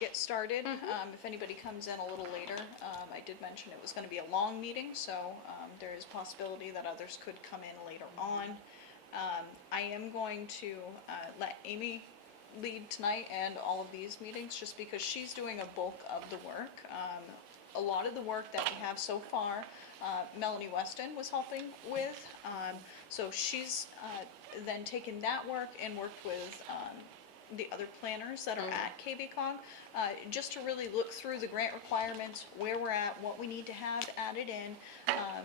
get started. If anybody comes in a little later, I did mention it was going to be a long meeting, so there is possibility that others could come in later on. I am going to let Amy lead tonight and all of these meetings, just because she's doing a bulk of the work. A lot of the work that we have so far, Melanie Weston was helping with, so she's then taken that work and worked with the other planners that are at KVCOG, just to really look through the grant requirements, where we're at, what we need to have added in,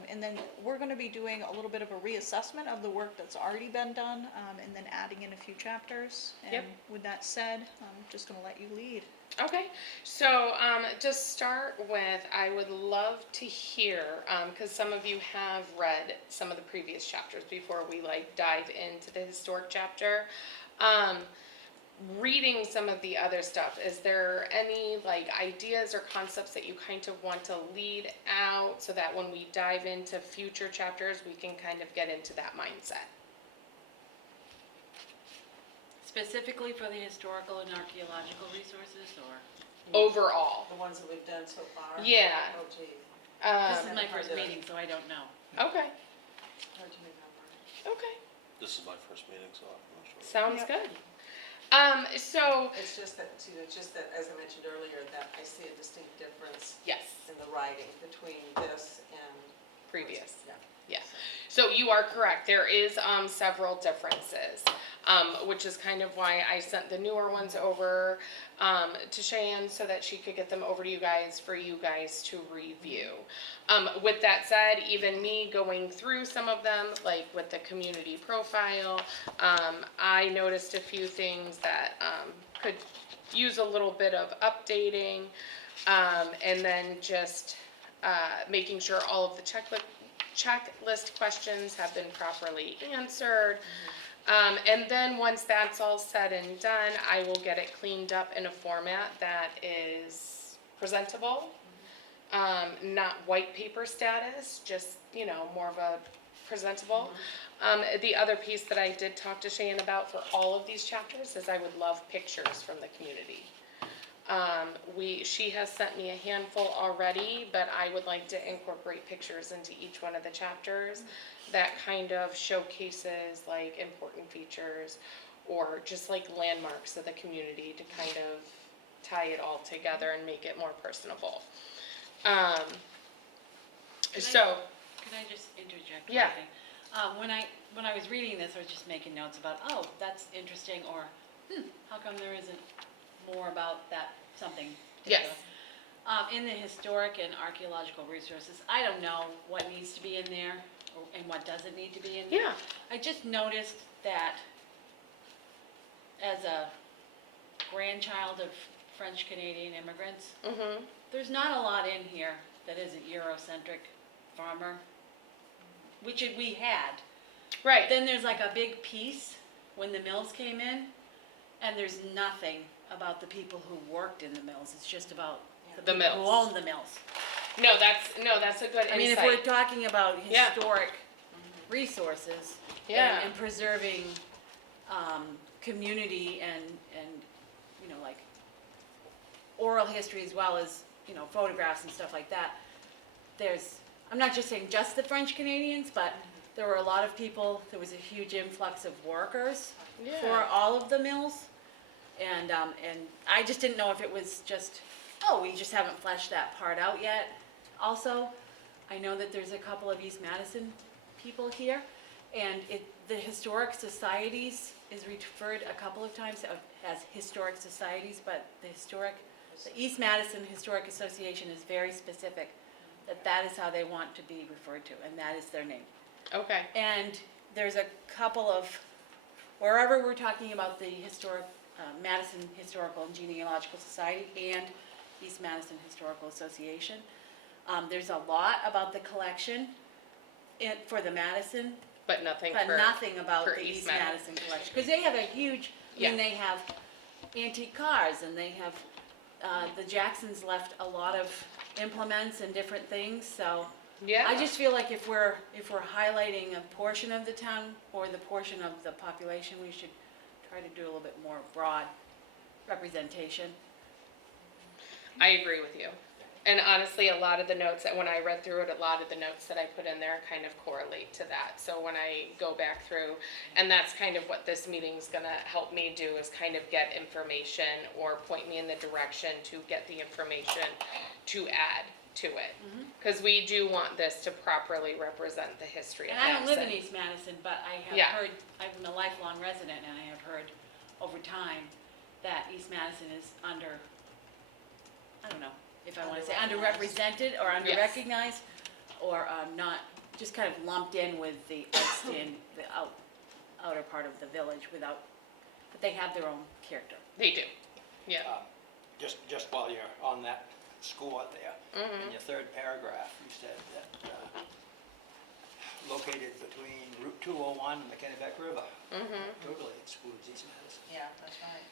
and then we're going to be doing a little bit of a reassessment of the work that's already been done, and then adding in a few chapters. And with that said, I'm just going to let you lead. Okay, so to start with, I would love to hear, because some of you have read some of the previous chapters before we dive into the historic chapter. Reading some of the other stuff, is there any ideas or concepts that you kind of want to lead out so that when we dive into future chapters we can kind of get into that mindset? Specifically for the historical and archaeological resources, or? Overall. The ones that we've done so far? Yeah. Oh, gee. This is my first meeting, so I don't know. Okay. Hard to remember. Okay. This is my first meeting, so I'm not sure. Sounds good. So It's just that, as I mentioned earlier, that I see a distinct difference yes, in the writing between this and previous. Yeah. Yeah. So you are correct. There is several differences, which is kind of why I sent the newer ones over to Cheyenne so that she could get them over to you guys for you guys to review. With that said, even me going through some of them, like with the community profile, I noticed a few things that could use a little bit of updating, and then just making sure all of the checklist questions have been properly answered. And then once that's all said and done, I will get it cleaned up in a format that is presentable, not white paper status, just, more of a presentable. The other piece that I did talk to Cheyenne about for all of these chapters is I would love pictures from the community. She has sent me a handful already, but I would like to incorporate pictures into each one of the chapters that kind of showcases important features or just landmarks of the community to kind of tie it all together and make it more personable. Can I just interject? Yeah. When I was reading this, I was just making notes about, oh, that's interesting, or how come there isn't more about that something? Yes. In the historic and archaeological resources, I don't know what needs to be in there and what doesn't need to be in there. Yeah. I just noticed that as a grandchild of French Canadian immigrants, there's not a lot in here that isn't Eurocentric farmer, which we had. Right. Then there's a big piece when the mills came in, and there's nothing about the people who worked in the mills. It's just about the people mills. who owned the mills. No, that's a good insight. I mean, if we're talking about historic resources and preserving community and oral history as well as photographs and stuff like that, I'm not just saying just the French Canadians, but there were a lot of people. There was a huge influx of workers for all of the mills, and I just didn't know if it was just, we just haven't fleshed that part out yet. Also, I know that there's a couple of East Madison people here, and the historic societies is referred a couple of times as historic societies, but the East Madison Historic Association is very specific that is how they want to be referred to, and that is their name. Okay. And there's a couple of, wherever we're talking about the historic Madison Historical and Genealogical Society and East Madison Historical Association, there's a lot about the collection for the Madison, but nothing about for the East East Madison collection, because they have a huge. They have antique cars, and they have the Jacksons left a lot of implements and different things. So I just feel like if we're highlighting a portion of the town or the portion of the population, we should try to do a little bit more broad representation. I agree with you. And honestly, a lot of the notes, that when I read through it, a lot of the notes that I put in there kind of correlate to that. So when I go back through, and that's kind of what this meeting's gonna help me do, is kind of get information or point me in the direction to get the information to add to it. Because we do want this to properly represent the history of And I don't live in Madison. East Madison, but I have Yeah. heard, I'm a lifelong resident, and I have heard over time that East Madison is under, I don't know if I wanna say underrepresented or underrecognized, or not, just kind of lumped in with the outer part of the village without, but they have their own character. They do, yeah. Just while you're on that score there, in your third paragraph, you said that located between Route 201 and the Kennebec River. Totally excludes East Madison. Yeah, that's right.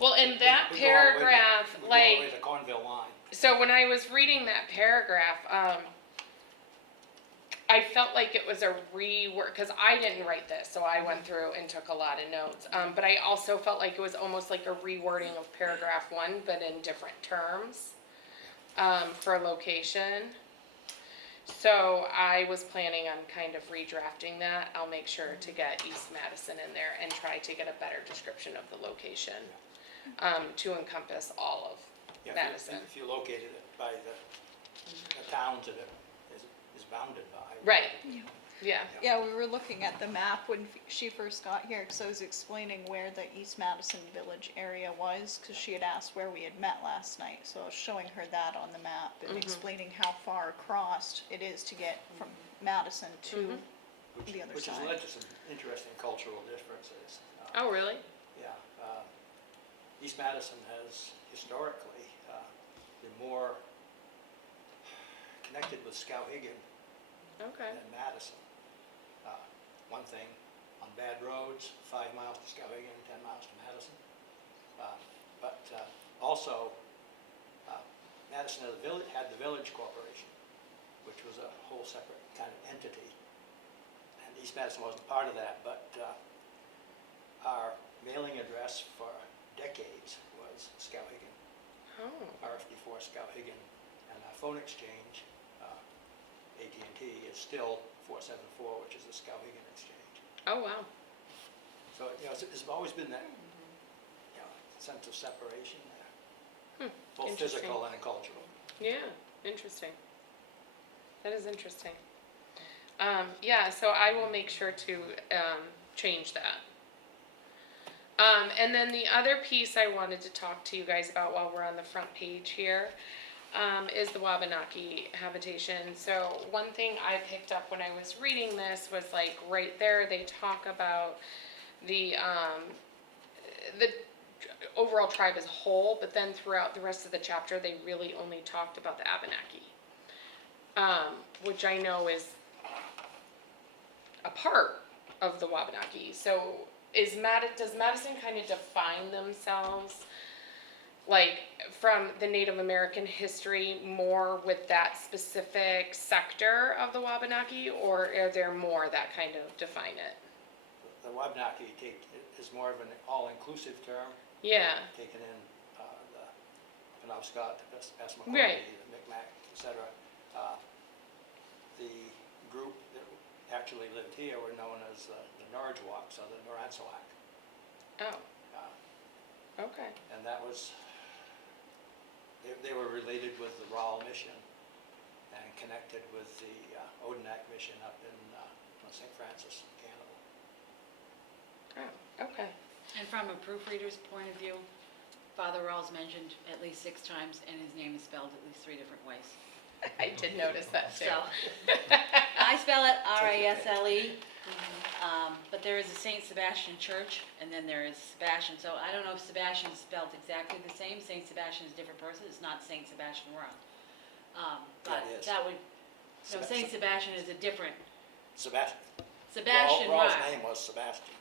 Well, in that We go all the way to- paragraph, we go all the like, way to Cornville line. so when I was reading that paragraph, I felt like it was a rework, because I didn't write this, so I went through and took a lot of notes. But I also felt like it was almost like a rewording of paragraph 1, but in different terms, for location. So I was planning on kind of redrafting that. I'll make sure to get East Madison in there and try to get a better description of the location, to encompass all of Yeah, Madison. If you located it by the towns that it is bounded by. Right, yeah. Yeah, we were looking at the map when she first got here, because I was explaining where the East Madison Village area was, because she had asked where we had met last night, so I was showing her that on the map and explaining how far across it is to get from Madison to the other Which has side. led to some interesting cultural differences. Oh, really? Yeah, East Madison has historically been more connected with Skowhegan Okay. than Madison. One thing, on bad roads, 5 miles to Skowhegan, 10 miles to Madison. But also, Madison had the Village Corporation, which was a whole separate kind of entity. And East Madison wasn't part of that, but our mailing address for decades was Skowhegan, Oh, RFD4 Skowhegan, and our phone exchange, AT&T, is still 474, which is the Skowhegan exchange. oh, wow. So, there's always been that, sense of separation there, both Interesting. physical and cultural. Yeah, interesting. That is interesting. Yeah, so I will make sure to change that. And then the other piece I wanted to talk to you guys about while we're on the front page here is the Wabanaki habitation. So one thing I picked up when I was reading this was like right there they talk about the overall tribe as a whole, but then throughout the rest of the chapter they really only talked about the Abenaki, which I know is a part of the Wabanaki. So does Madison kind of define themselves like from the Native American history more with that specific sector of the Wabanaki, or are there more that kind of define it? The Wabanaki is more of an all-inclusive term, Yeah, taking in the Penobscot, the Passamaquoddy, Right. the Micmac, etc. The group that actually lived here were known as the Norridgewocks, or the Norantzawak. oh, Uh, okay, And that was, they were related with the Raleigh Mission and connected with the Odanak Mission up in St. Francis, Canada. oh, okay. And from a proofreader's point of view, Father Rawls mentioned at least 6 times, and his name is spelled at least 3 different ways. I did notice that too. So, I spell it R-A-S-L-E, but there is a Saint Sebastian Church, and then there is Sebastian. So I don't know if Sebastian is spelled exactly the same. Saint Sebastian is a different person. It's not Saint Sebastian Rock. But That is. that would, no, Saint Sebastian is a different, Sebastian. Sebastian Rawls' Rock. name was Sebastian.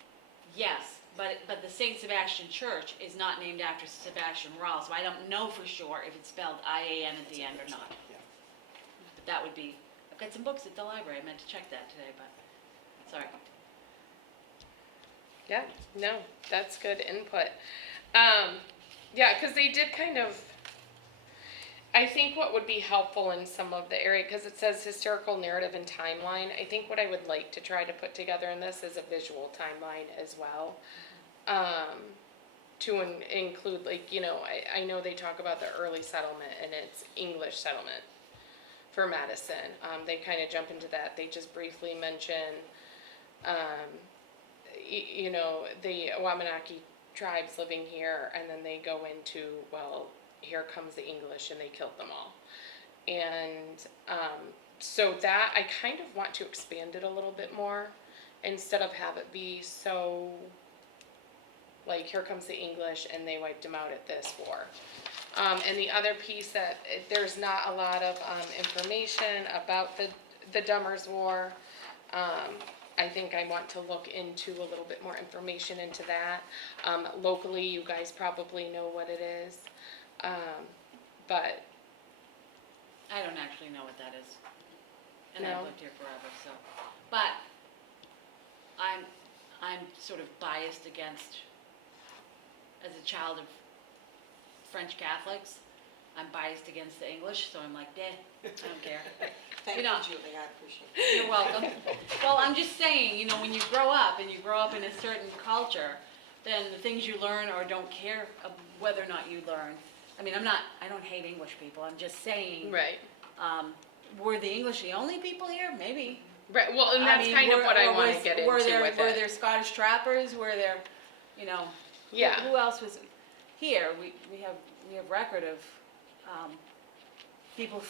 Yes, but the Saint Sebastian Church is not named after Sebastian Rawls, so I don't know for sure if it's spelled I-A-N at the end or not. Yeah. But that would be, I've got some books at the library, I meant to check that today, but, sorry. Yeah, no, that's good input. Yeah, because they did kind of, I think what would be helpful in some of the area, because it says historical narrative and timeline, I think what I would like to try to put together in this is a visual timeline as well. To include, like, you know, I know they talk about the early settlement and it's English settlement for Madison. They kind of jump into that. They just briefly mention, you know, the Wabanaki tribes living here, and then they go into, well, here comes the English and they killed them all. And so that I kind of want to expand it a little bit more instead of have it be so like, here comes the English and they wiped them out at this war. And the other piece that there's not a lot of information about the Dummers War. I think I want to look into a little bit more information into that. Locally, you guys probably know what it is. But I don't actually know what that is. And No? I've lived here forever, so. But I'm sort of biased against, as a child of French Catholics, I'm biased against the English, so I'm like, I don't care. Thank You you, know. Julie, I appreciate it. You're welcome. Well, I'm just saying, you know, when you grow up and you grow up in a certain culture, then the things you learn or don't care whether or not you learn. I mean, I don't hate English people, I'm just saying. right, Were the English the only people here? Maybe. right. Well, and that's kind of what I want to get into with Were it. there Scottish trappers? Were there, you know? Yeah. Who else was here? We have record of people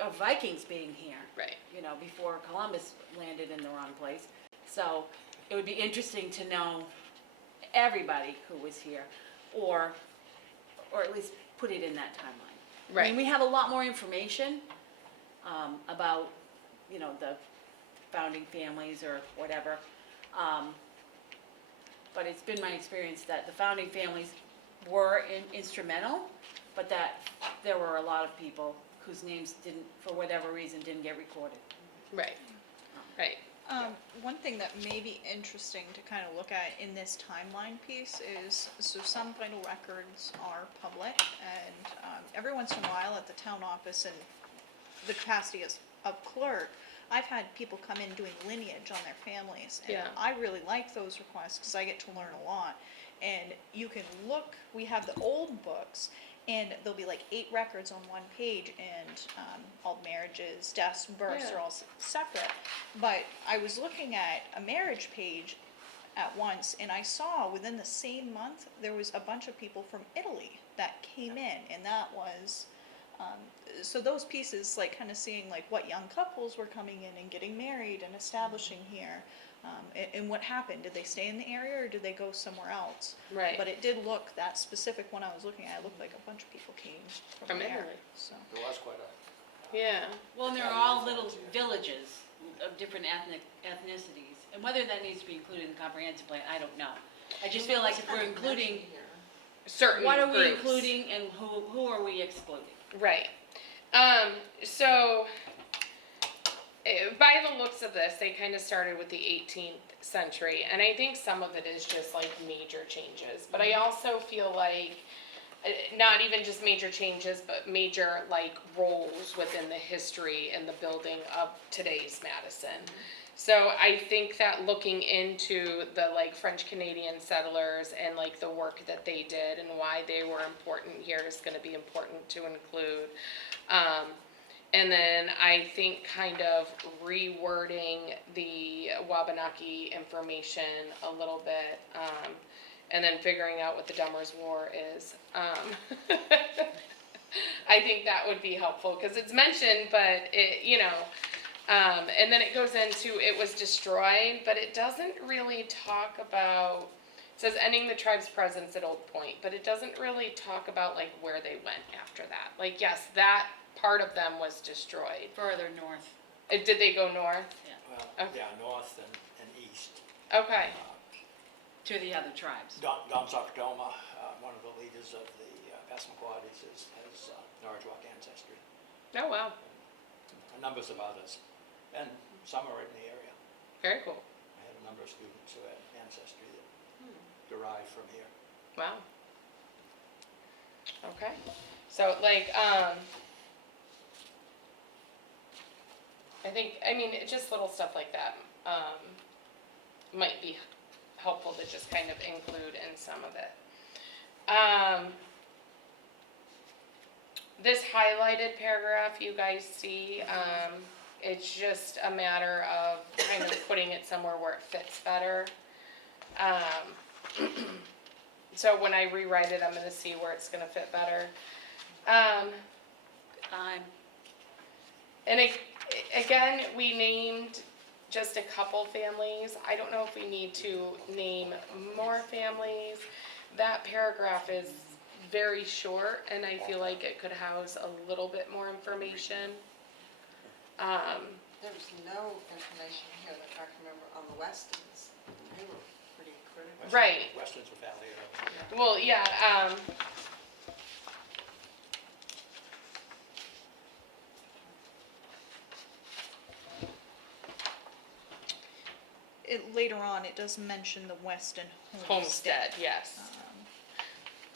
of Vikings being here. Right. You know, before Columbus landed in the wrong place. So it would be interesting to know everybody who was here, or at least put it in that timeline. I Right. mean, we have a lot more information about, you know, the founding families or whatever. But it's been my experience that the founding families were instrumental, but that there were a lot of people whose names didn't, for whatever reason, didn't get recorded. Right. Right. One thing that may be interesting to kind of look at in this timeline piece is, so some vital records are public, and every once in a while at the town office in the capacity of clerk, I've had people come in doing lineage on their families, and Yeah. I really like those requests because I get to learn a lot. And you can look, we have the old books, and there'll be like 8 records on one page, and all marriages, deaths, births Yeah. are all separate. But I was looking at a marriage page at once, and I saw within the same month there was a bunch of people from Italy that came in, and that was so those pieces, like kind of seeing like what young couples were coming in and getting married and establishing here, and what happened. Did they stay in the area or did they go somewhere else? Right. But it did look, that specific one I was looking at, it looked like a bunch of people came from From there. Italy. So There was quite a, Yeah. Well, and they're all little villages of different ethnicities, and whether that needs to be included in the comprehensive plan, I don't know. I just feel like if we're including, Certain what are we groups. including and who are we excluding? Right. So, by the looks of this, they kind of started with the 18th century, and I think some of it is just like major changes. But I also feel like not even just major changes, but major like roles within the history and the building of today's Madison. So I think that looking into the like French Canadian settlers and like the work that they did and why they were important here is going to be important to include. And then I think kind of rewording the Wabanaki information a little bit, and then figuring out what the Dummers War is. I think that would be helpful because it's mentioned, but it, you know, and then it goes into it was destroyed, but it doesn't really talk about. It says ending the tribe's presence at Old Point, but it doesn't really talk about like where they went after that. Like yes, that part of them was destroyed. Further north. Did they go north? well, Okay. yeah, north and east. Okay. To the other tribes. Don Socotoma, one of the leaders of the Passamaquoddies, has Norwich Walk ancestry. Oh wow. And numbers of others, and some are in the area. Very cool. I had a number of students who had ancestry that derived from here. Wow. Okay, so like, I mean, just little stuff like that, might be helpful to just kind of include in some of it. This highlighted paragraph you guys see, it's just a matter of kind of putting it somewhere where it fits better. So when I rewrite it, I'm gonna see where it's gonna fit better. And again, we named just a couple families. I don't know if we need to name more families. That paragraph is very short, and I feel like it could house a little bit more information. There was no information here that I can remember on the Westons. They were pretty critical. Right. Westerns were family. Well, yeah, Later on, it does mention the Weston Homestead, yes.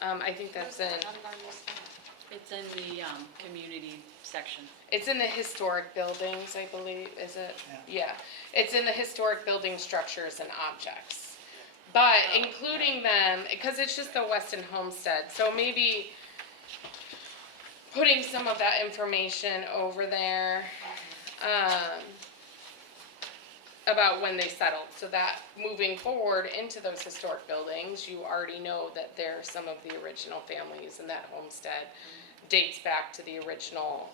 I think that's in, How did I miss that? It's in the, community section. it's in the historic buildings, I believe, is it? Yeah. Yeah, it's in the historic building structures and objects. But including them, because it's just the Weston Homestead, so maybe putting some of that information over there, about when they settled, so that moving forward into those historic buildings, you already know that they're some of the original families, and that homestead dates back to the original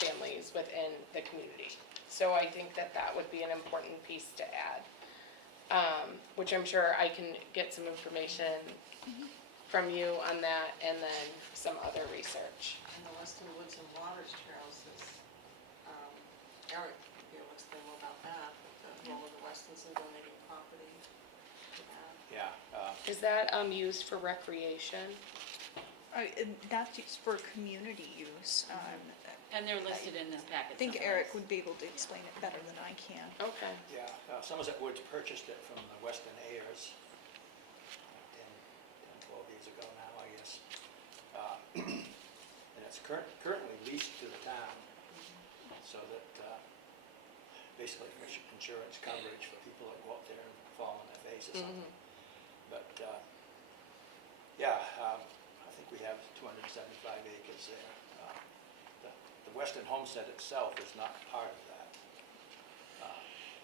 families within the community. So I think that that would be an important piece to add, which I'm sure I can get some information from you on that, and then some other research. And the Weston Woods and Waters Trails is, Eric would be able to explain more about that, but the role of the Westons in donating property to that. Yeah, Is that used for recreation? That's used for community use. And they're listed in this packet. I think somewhere. Eric would be able to explain it better than I can. Okay. yeah, Somerset Woods purchased it from the Weston heirs 10, 12 years ago now, I guess. And it's currently leased to the town, so that, basically for insurance coverage for people that go up there and fall on their face or something. But, yeah, I think we have 275 acres there. The Weston Homestead itself is not part of that.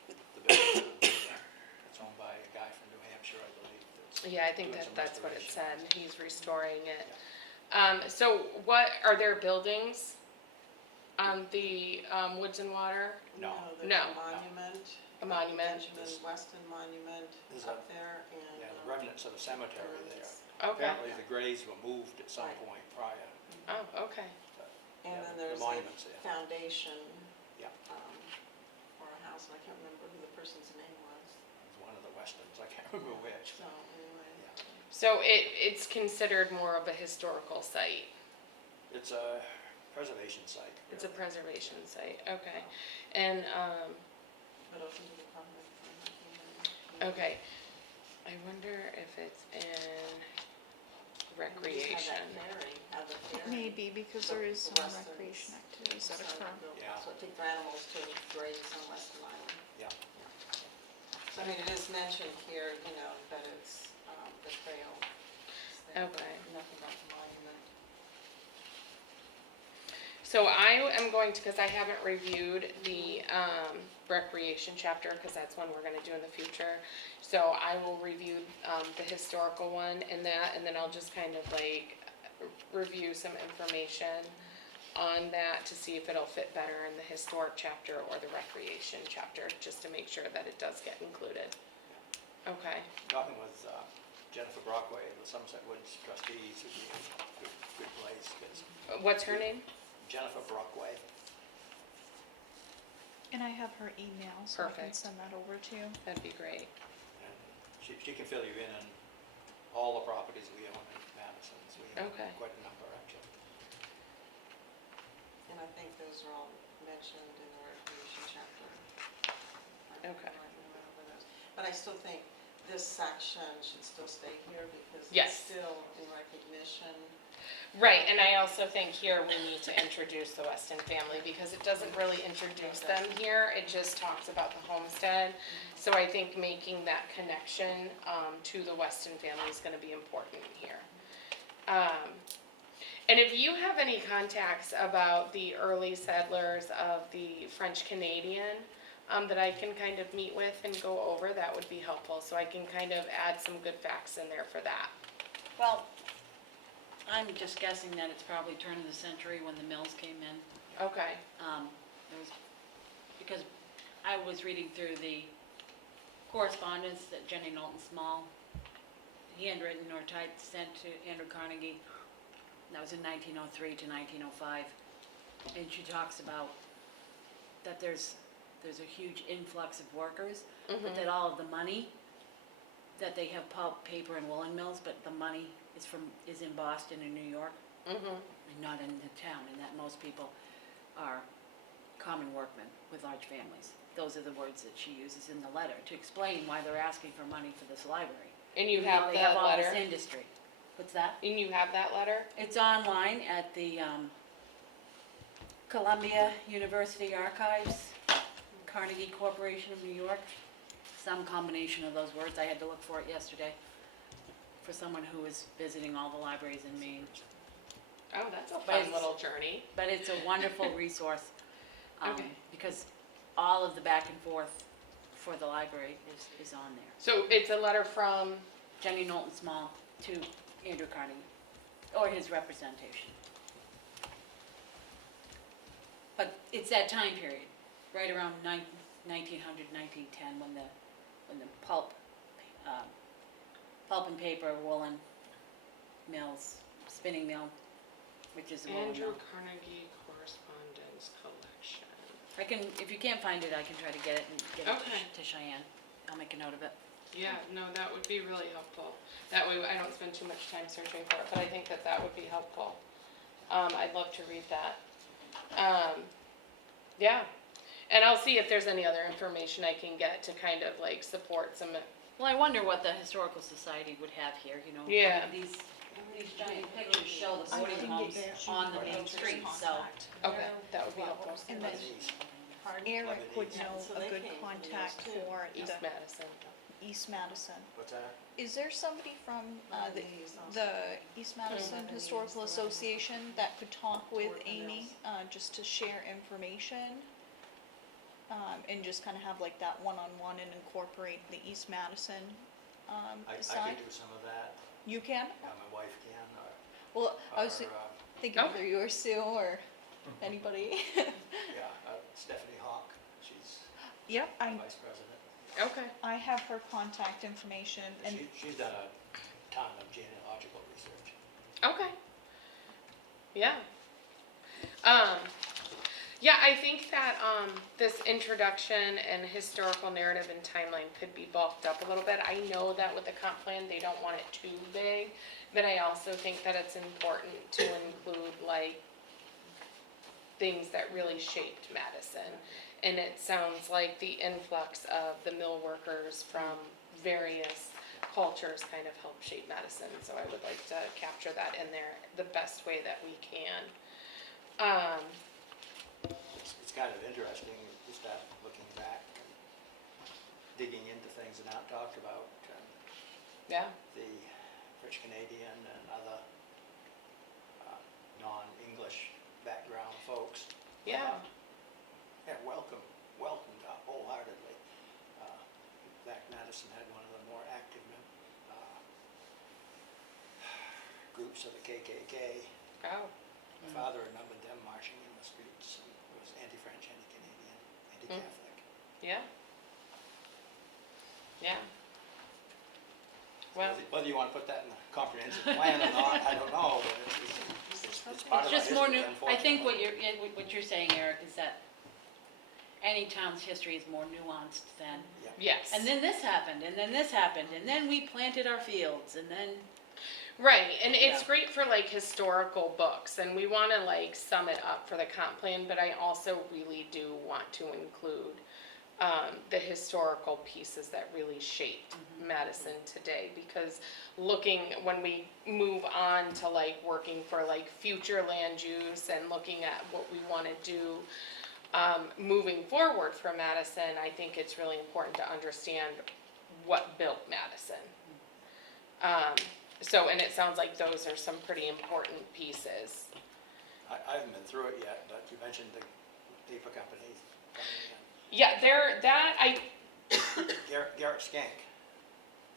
The building, it's owned by a guy from New Hampshire, I believe. that's Yeah, I think doing that some that's what it said, restoration. he's restoring it. So what, are there buildings on the, Woods and Water? No. There's No. a monument. A monument? Benjamin Weston Monument There's up there, and. Yeah, the remnants of the cemetery there. Okay, Apparently the graves were moved at some Right. point prior. oh, okay, And Yeah, then the there's a monument's there. foundation. Yeah. For a house, and I can't remember who the person's name was, It was one of the Westons, I can't remember which. so anyway. Yeah. so it's considered more of a historical site, It's a preservation site. it's a really. preservation site, okay, and, But open to the public. okay, I wonder if it's in recreation. Have the ferry. Maybe, because there is some The Westons. recreation activities that occur. Yeah. So I think for animals to graze on Weston Island. Yeah. So I mean, it is mentioned here, that it's, the trail. is there, but Okay. Nothing about the monument. So I am going to, because I haven't reviewed the recreation chapter, because that's one we're going to do in the future. So I will review the historical one and that, and then I'll just kind of like review some information on that to see if it'll fit better in the historic chapter or the recreation chapter, just to make sure that it does get included. Okay, Talking with Jennifer Brockway, the Somerset Woods trustees, would be a good place, because what's her name? Jennifer Brockway. And I have her email, so I can Perfect. send that over to you. That'd be great. And she can fill you in on all the properties we own in Madison. So we have Okay. quite a number, actually. And I think those are all mentioned in the recreation chapter. Okay. But I still think this section should still stay here because Yes. it's still in recognition. Right, and I also think here we need to introduce the Weston family, because it doesn't really introduce them here, it just talks about the homestead. So I think making that connection, to the Weston family is gonna be important here. And if you have any contacts about the early settlers of the French Canadian, that I can kind of meet with and go over, that would be helpful, so I can kind of add some good facts in there for that. Well, I'm just guessing that it's probably turn of the century when the mills came in. Okay, There was, because I was reading through the correspondence that Jenny Knowlton Small, handwritten or typed, sent to Andrew Carnegie. That was in 1903 to 1905. And she talks about that there's a huge influx of workers, but that all of the money, that they have pulp, paper, and woolen mills, but the money is in Boston and New York, and not in the town, and that most people are common workmen with large families. Those are the words that she uses in the letter to explain why they're asking for money for this library. and you Even have though they that have all letter? this industry. What's that? And you have that letter? It's online at the Columbia University Archives, Carnegie Corporation of New York. Some combination of those words. I had to look for it yesterday for someone who was visiting all the libraries in Maine. Oh, that's a But fun it's- little journey. But it's a wonderful resource, Okay. because all of the back and forth for the library is on there. So it's a letter from, Jenny Knowlton Small to Andrew Carnegie, or his representation. But it's that time period, right around 1900, 1910, when the pulp and paper, woolen mills, spinning mill, which is a woolen Andrew mill. Carnegie Correspondence Collection. I can, if you can't find it, I can try to get it and get it Okay. to Cheyenne. I'll make a note of it. Yeah, no, that would be really helpful. That way I don't spend too much time searching for it, but I think that that would be helpful. I'd love to read that. Yeah, and I'll see if there's any other information I can get to kind of like support some, Well, I wonder what the Historical Society would have here, you know. Yeah. These giant pictures show the I boarding can homes get on the you main Andrew's street, so. contact. okay, that would be helpful. And then Eric would know So a they good came from contact those too. for East the Madison. East Madison. What's that? Is there somebody from the East Madison Historical Association that could talk with Amy, just to share information? And just kind of have like that one-on-one and incorporate the East Madison, I side? could do some of that, You can? my wife can, Well, I was or, thinking Okay. either you or Sue or anybody. yeah, Stephanie Hawk, she's Yep, vice president. Okay, I have her contact information and She's done a ton of genealogical research. okay. Yeah. Yeah, I think that, this introduction and historical narrative and timeline could be bulked up a little bit. I know that with the comp plan, they don't want it too big, but I also think that it's important to include like things that really shaped Madison. And it sounds like the influx of the mill workers from various cultures kind of helped shape Madison. So I would like to capture that in there the best way that we can. It's kind of interesting, you start looking back and digging into things that aren't talked about. Yeah, The French Canadian and other non-English background folks. yeah, Yeah, welcomed wholeheartedly. In fact, Madison had one of the more active groups of the KKK. oh, My father remembered them marching in the streets, and it was anti-French, anti-Canadian, anti-Catholic. yeah. Yeah. Well, Whether you want to put that in the comprehensive plan or not, I don't know, but it's part of our It's just more history, new, I think unfortunately. what you're saying, Eric, is that any town's history is more nuanced than, yes. and then this happened, and then this happened, and then we planted our fields, and then, Right, and it's Yeah. great for like historical books, and we wanna like sum it up for the comp plan, but I also really do want to include the historical pieces that really shaped Madison today. Because when we move on to like working for like future land use and looking at what we want to do moving forward for Madison, I think it's really important to understand what built Madison. And it sounds like those are some pretty important pieces. I haven't been through it yet, but you mentioned the paper companies coming in. Yeah, Garrett Skank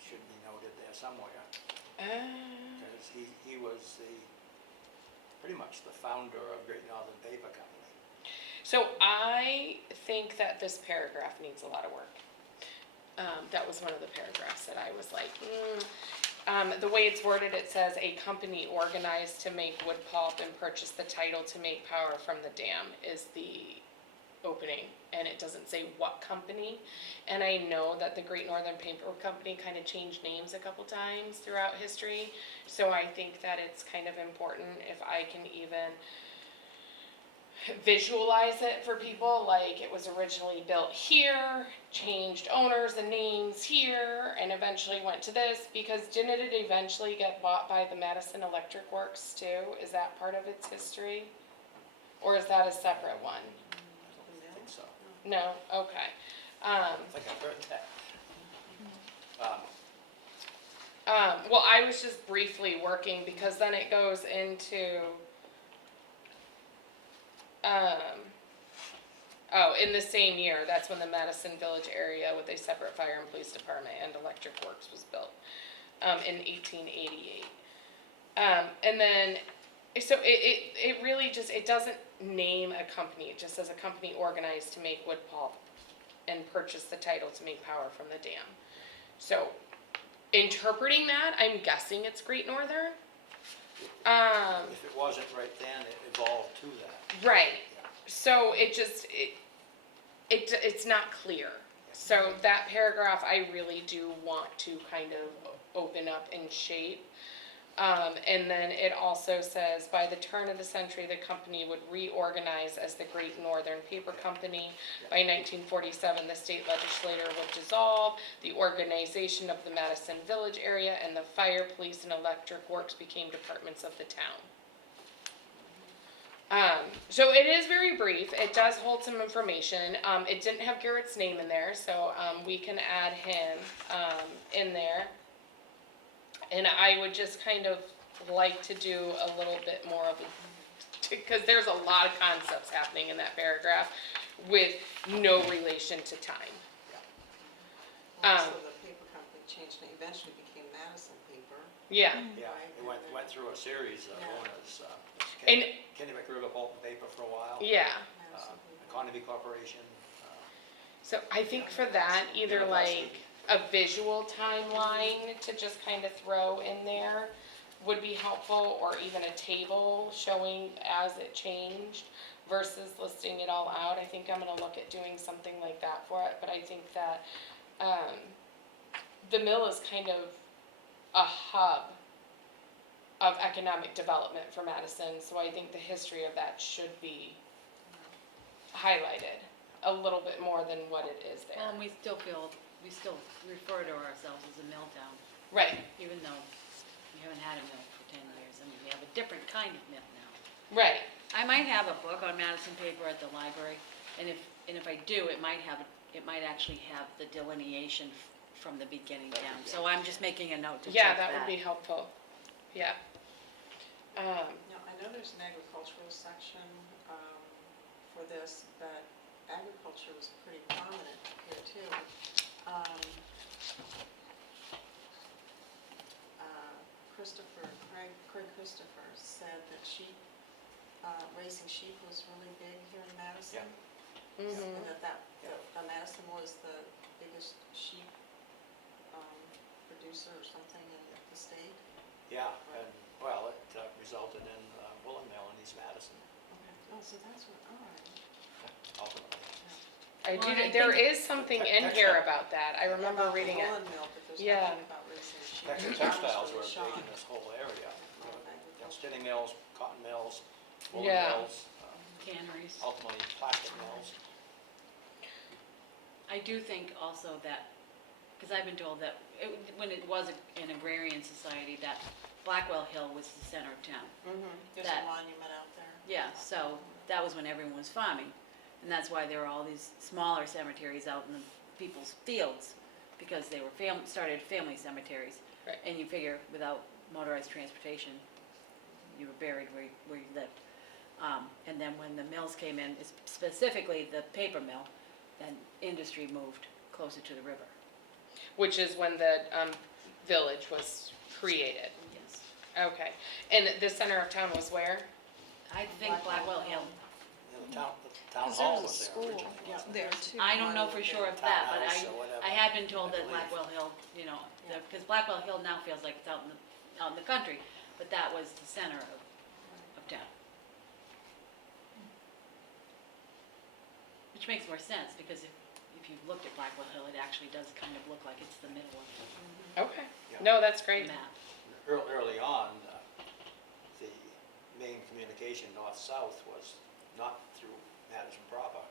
should be noted there somewhere, because he was pretty much the founder of Great Northern Paper Company. So I think that this paragraph needs a lot of work. That was one of the paragraphs that I was like, the way it's worded, it says a company organized to make wood pulp and purchase the title to make power from the dam is the opening, and it doesn't say what company. And I know that the Great Northern Paper Company kind of changed names a couple times throughout history, so I think that it's kind of important if I can even visualize it for people, like it was originally built here, changed owners and names here, and eventually went to this, because didn't it eventually get bought by the Madison Electric Works too? Is that part of its history? Or is that a separate one? I think so. No? Okay. I think I heard that. Well, I was just briefly working, because then it goes into, in the same year, that's when the Madison Village area with a separate fire and police department and electric works was built, in 1888. And then, so it really just, it doesn't name a company, it just says a company organized to make wood pulp and purchase the title to make power from the dam. So, interpreting that, I'm guessing it's Great Northern. If it wasn't right then, it evolved to that. Right. So it's not clear. So that paragraph, I really do want to kind of open up and shape. And then it also says, by the turn of the century, the company would reorganize as the Great Northern Paper Company. By 1947, the state legislature would dissolve. The organization of the Madison Village area and the fire, police, and electric works became departments of the town. So it is very brief. It does hold some information. It didn't have Garrett's name in there, so we can add him in there. And I would just kind of like to do a little bit more of because there's a lot of concepts happening in that paragraph with no relation to time. Also, the paper company changed name, eventually became Madison Paper. Yeah. Yeah, it went through a series of Yeah. owners. And Kennebec River Pulp and Paper for a while. yeah. Madison Paper. Economy Corporation. So I think for that, either like a visual timeline to just kind of throw in there would be helpful, or even a table showing as it changed versus listing it all out. I think I'm gonna look at doing something like that for it, but I think that the mill is kind of a hub of economic development for Madison, so I think the history of that should be highlighted a little bit more than what it is there. And we still refer to ourselves as a mill town, Right, even though we haven't had a mill for 10 years. I mean, we have a different kind of mill now. right. I might have a book on Madison paper at the library, and if I do, it might actually have the delineation from the beginning down. So I'm just making a note to Yeah, check that. that would be helpful. Yeah. Now, I know there's an agricultural section for this, but agriculture was pretty prominent here too. Craig Christopher said that raising sheep was really big here in Madison. Mhm. And that Madison was the biggest sheep producer or something in the state. Yeah, and, well, it resulted in woolen mill in East Madison, Okay. Oh, so that's what, all right. ultimately. Well, I There think- is something in here about that. I remember About the reading it. woolen mill, but there's Yeah. nothing about raising sheep. I was Textiles were really big in shocked. this whole area. About agriculture. Spinning mills, cotton mills, woolen Yeah. mills, Canneries. ultimately plastic mills. I do think also that, because I've been told that when it was an agrarian society, that Blackwell Hill was the center of town. There's That- a monument out there. Yeah, so that was when everyone was farming. And that's why there were all these smaller cemeteries out in the people's fields, because they were started family cemeteries. Right. And you figure without motorized transportation, you were buried where you lived. And then when the mills came in, specifically the paper mill, then industry moved closer to the river. Which is when the village was created. Yes. Okay. And the center of town was where? I think Blackwell Hill. You know, the town Because hall there's a was there school originally. there too. I don't know for sure of that, but Townhouse or whatever, I had been told I that believe. Blackwell Hill, you know, Yeah. because Blackwell Hill now feels like it's out in the country, but that was the center of town. Which makes more sense, because if you've looked at Blackwell Hill, it actually does kind of look like it's the middle of Okay. Yeah. No, that's the great. map. Early on, the main communication north-south was not through Madison proper,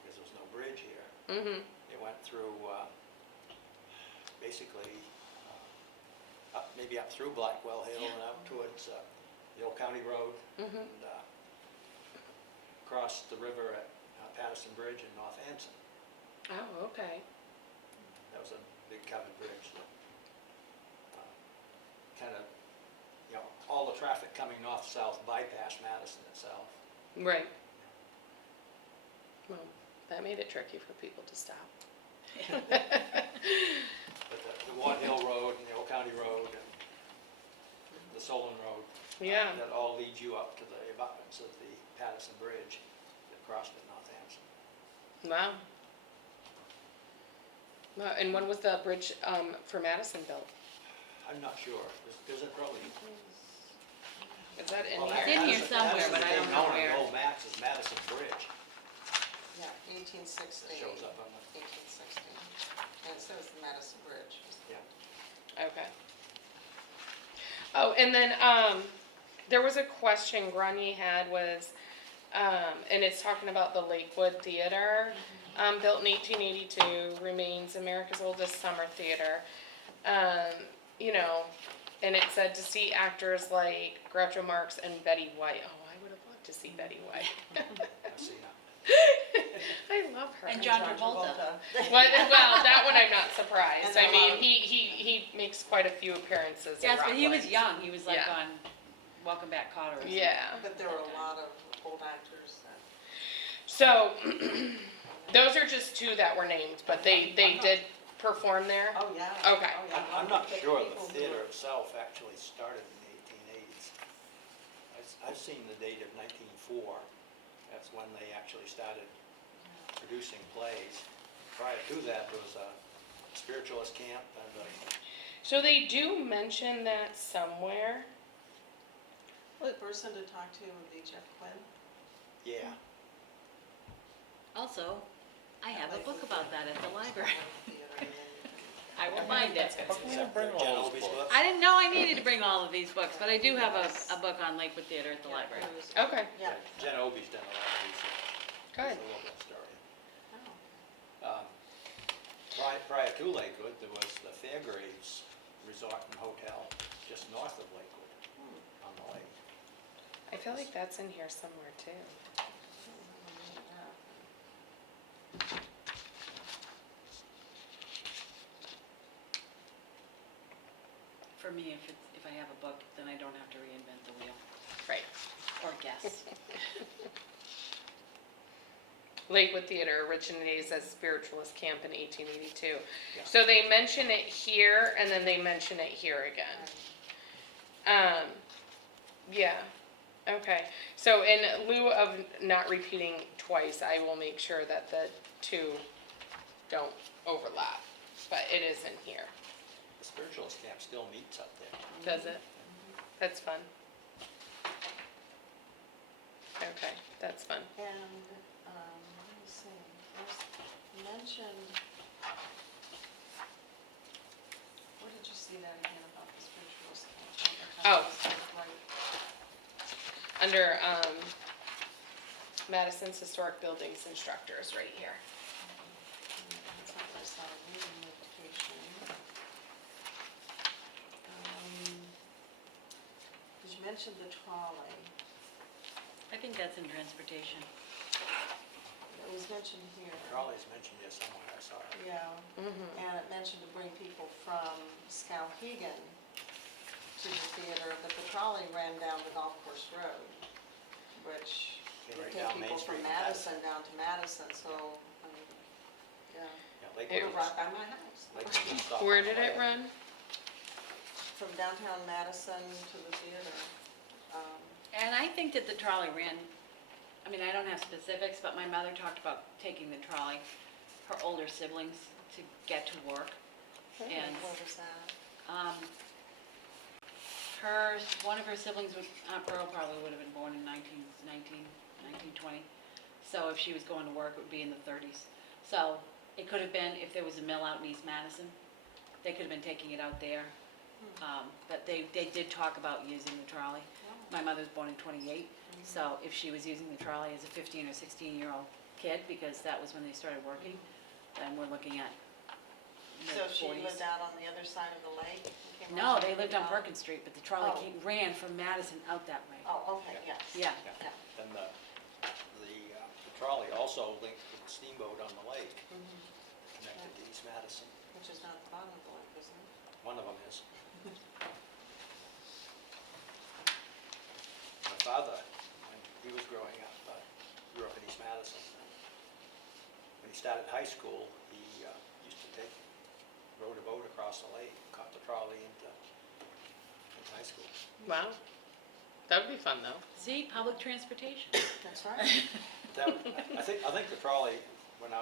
because there was no bridge here. Mm-hmm. It went through, basically, maybe up through Blackwell Hill and up towards the Old County Road, Mm-hmm. and across the river at Patterson Bridge in North Anson. Oh, okay. That was a big covered bridge that kind of, you know, all the traffic coming north-south bypassed Madison itself. Right. Well, that made it tricky for people to stop. But the Ward Hill Road and the Old County Road and the Solon Road. Yeah. That all leads you up to the abutments of the Patterson Bridge that crossed at North Anson. Wow. Wow. And when was the bridge for Madison built? I'm not sure, there's a probably. Is that in well, here? It's in here Madison- somewhere, but I Madison don't know became known on where. the old maps as Madison Bridge. Yeah, It 1860. shows up on the, 1860. And it says the Madison Bridge. yeah. Okay. Oh, and then there was a question Grenier had was, and it's talking about the Lakewood Theater, built in 1882, remains America's oldest summer theater. You know, and it said to see actors like Groucho Marx and Betty White. Oh, I would have loved to see Betty White. I see now. I love her. And John Travolta. Well, that one I'm not surprised. And I a mean, lot of- he makes quite a few appearances. in Yes, but he was Rockland. young, he was like Yeah. on Welcome Back, Kotter. or something. Yeah. But there were a lot of old actors that. So, those are just two that were named, but they did perform there. Oh, yeah. Okay. Oh, yeah. I'm not Big sure the people who theater were- itself actually started in the 1880s. I've seen the date of 1904, that's when they actually started producing plays. Prior to that, there was a spiritualist camp and So they do mention that somewhere. Well, the person to talk to would be Jeff Quinn. yeah. Also, I have a book about that at the library. Theater, and then you can- I will find it. How come you bring all Jen those Obie's books? book? I didn't know I needed to bring all of these books, but I do have a book on Lakewood Theater at the Yeah, library. it was- Okay, Yeah. Jen Obie's done a lot of research. good. She's a local historian. Oh. Prior to Lakewood, there was the Fairgraves Resort and Hotel just north of Lakewood on the lake. I feel like that's in here somewhere too. For me, if I have a book, then I don't have to reinvent the wheel Right. or guess. Lakewood Theater originates as spiritualist camp in 1882. Yeah. So they mention it here and then they mention it here again. Yeah, okay. So in lieu of not repeating twice, I will make sure that the two don't overlap, but it is in here. The spiritualist camp still meets up there. Does it? That's fun. Okay, that's fun. And, let me see, there's mentioned, where did you see that again about the spiritualist camp? Oh. Right. Under Madison's Historic Buildings Instructors, right here. mentioned the trolley. I think that's in transportation. It was mentioned here. Trolley's mentioned here somewhere, I saw it. Yeah, Mhm. and it mentioned to bring people from Skowhegan to the theater, but the trolley ran down the Golf Course Road, which Came would right take down Main people Street from in Madison down to Madison, so, I mean, yeah. Yeah, Lakewood Put it was- right by my house. Lakewood was stopped Where on the did it way. run? From downtown Madison to the theater. And I think that the trolley ran, I mean, I don't have specifics, but my mother talked about taking the trolley, her older siblings, to get to work. And What was that? one of her siblings was, Aunt Pearl probably would have been born in 1920. So if she was going to work, it would be in the 30s. So it could have been, if there was a mill out in East Madison, they could have been taking it out there. But they did talk about using the trolley. My mother was born in 28, so if she was using the trolley as a 15 or 16-year-old kid, because that was when they started working, then we're looking at So she mid-40s. lived out on the other side of the lake? and came No, right they lived on out? Perkins Street, but the trolley Oh. ran from Madison out that way. Oh, okay, yes. Yeah. Yeah. And the trolley also linked with the steamboat on the lake, connected to East Madison. Which is not the bottom of the lake, isn't it? One of them is. My father, when he was growing up, grew up in East Madison. When he started high school, he used to rowed a boat across the lake, caught the trolley into high school. Wow. That would be fun though. See, public transportation. That's right. I think the trolley went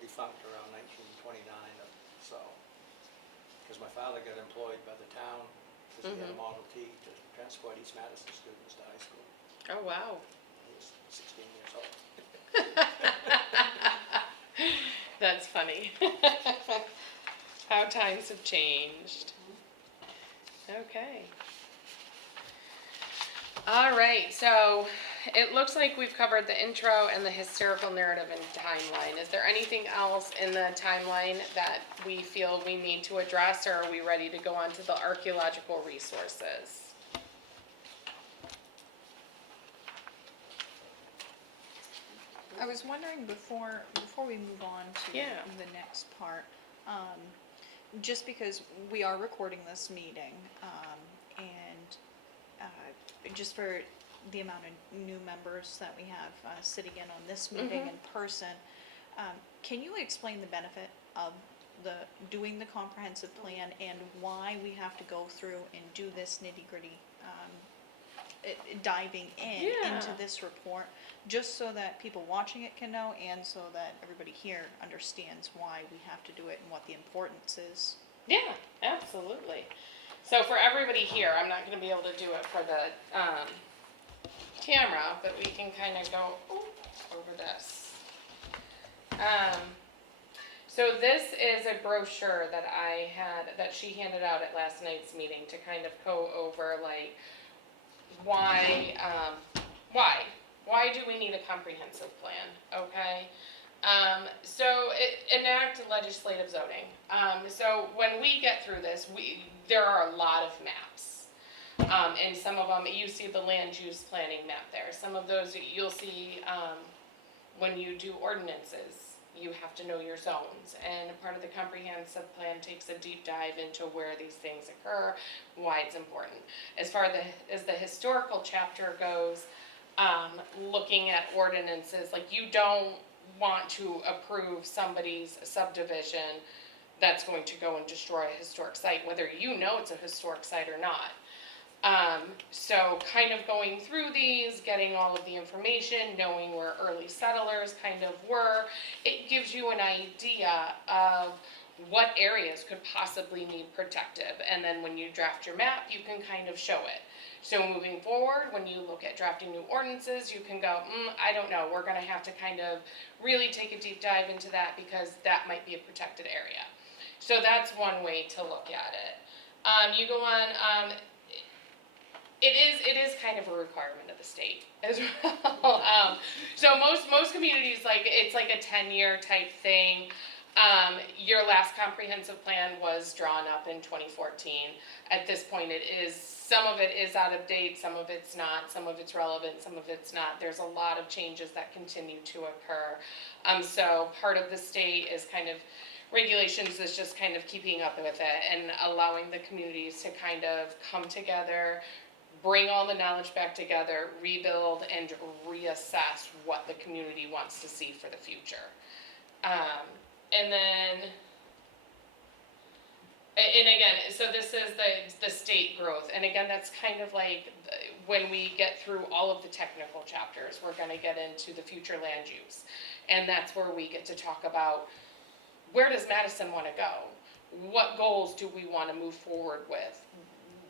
defunct around 1929 or so, because my father got employed by the town, because he had a Model T to transport East Madison students to high school. Oh, wow. He was 16 years old. That's funny. How times have changed. Okay. All right, so it looks like we've covered the intro and the historical narrative and timeline. Is there anything else in the timeline that we feel we need to address, or are we ready to go on to the archaeological resources? I was wondering before we move on to Yeah. the next part, just because we are recording this meeting, and just for the amount of new members that we have sitting in on this meeting in person, can you explain the benefit of doing the comprehensive plan and why we have to go through and do this nitty-gritty diving into Yeah. this report, just so that people watching it can know, and so that everybody here understands why we have to do it and what the importance is. Yeah, absolutely. So for everybody here, I'm not gonna be able to do it for the, camera, but we can kinda go over this. So this is a brochure that she handed out at last night's meeting to kind of go over like, why do we need a comprehensive plan, okay? So enact legislative zoning. So when we get through this, there are a lot of maps. And some of them, you see the land use planning map there. Some of those you'll see, when you do ordinances, you have to know your zones. And part of the comprehensive plan takes a deep dive into where these things occur, why it's important. As far as the historical chapter goes, looking at ordinances, like you don't want to approve somebody's subdivision that's going to go and destroy a historic site, whether you know it's a historic site or not. So kind of going through these, getting all of the information, knowing where early settlers kind of were, it gives you an idea of what areas could possibly need protective. And then when you draft your map, you can kind of show it. So moving forward, when you look at drafting new ordinances, you can go, I don't know, we're gonna have to kind of really take a deep dive into that because that might be a protected area. So that's one way to look at it. You go on, it is kind of a requirement of the state as well. So most communities, like, it's like a 10-year type thing. Your last comprehensive plan was drawn up in 2014. At this point, some of it is out of date, some of it's not, some of it's relevant, some of it's not. There's a lot of changes that continue to occur. So part of the state is kind of, regulations is just kind of keeping up with it and allowing the communities to kind of come together, bring all the knowledge back together, rebuild and reassess what the community wants to see for the future. And then, and again, so this is the state growth, and again, that's kind of like when we get through all of the technical chapters, we're gonna get into the future land use. And that's where we get to talk about, where does Madison wanna go? What goals do we wanna move forward with?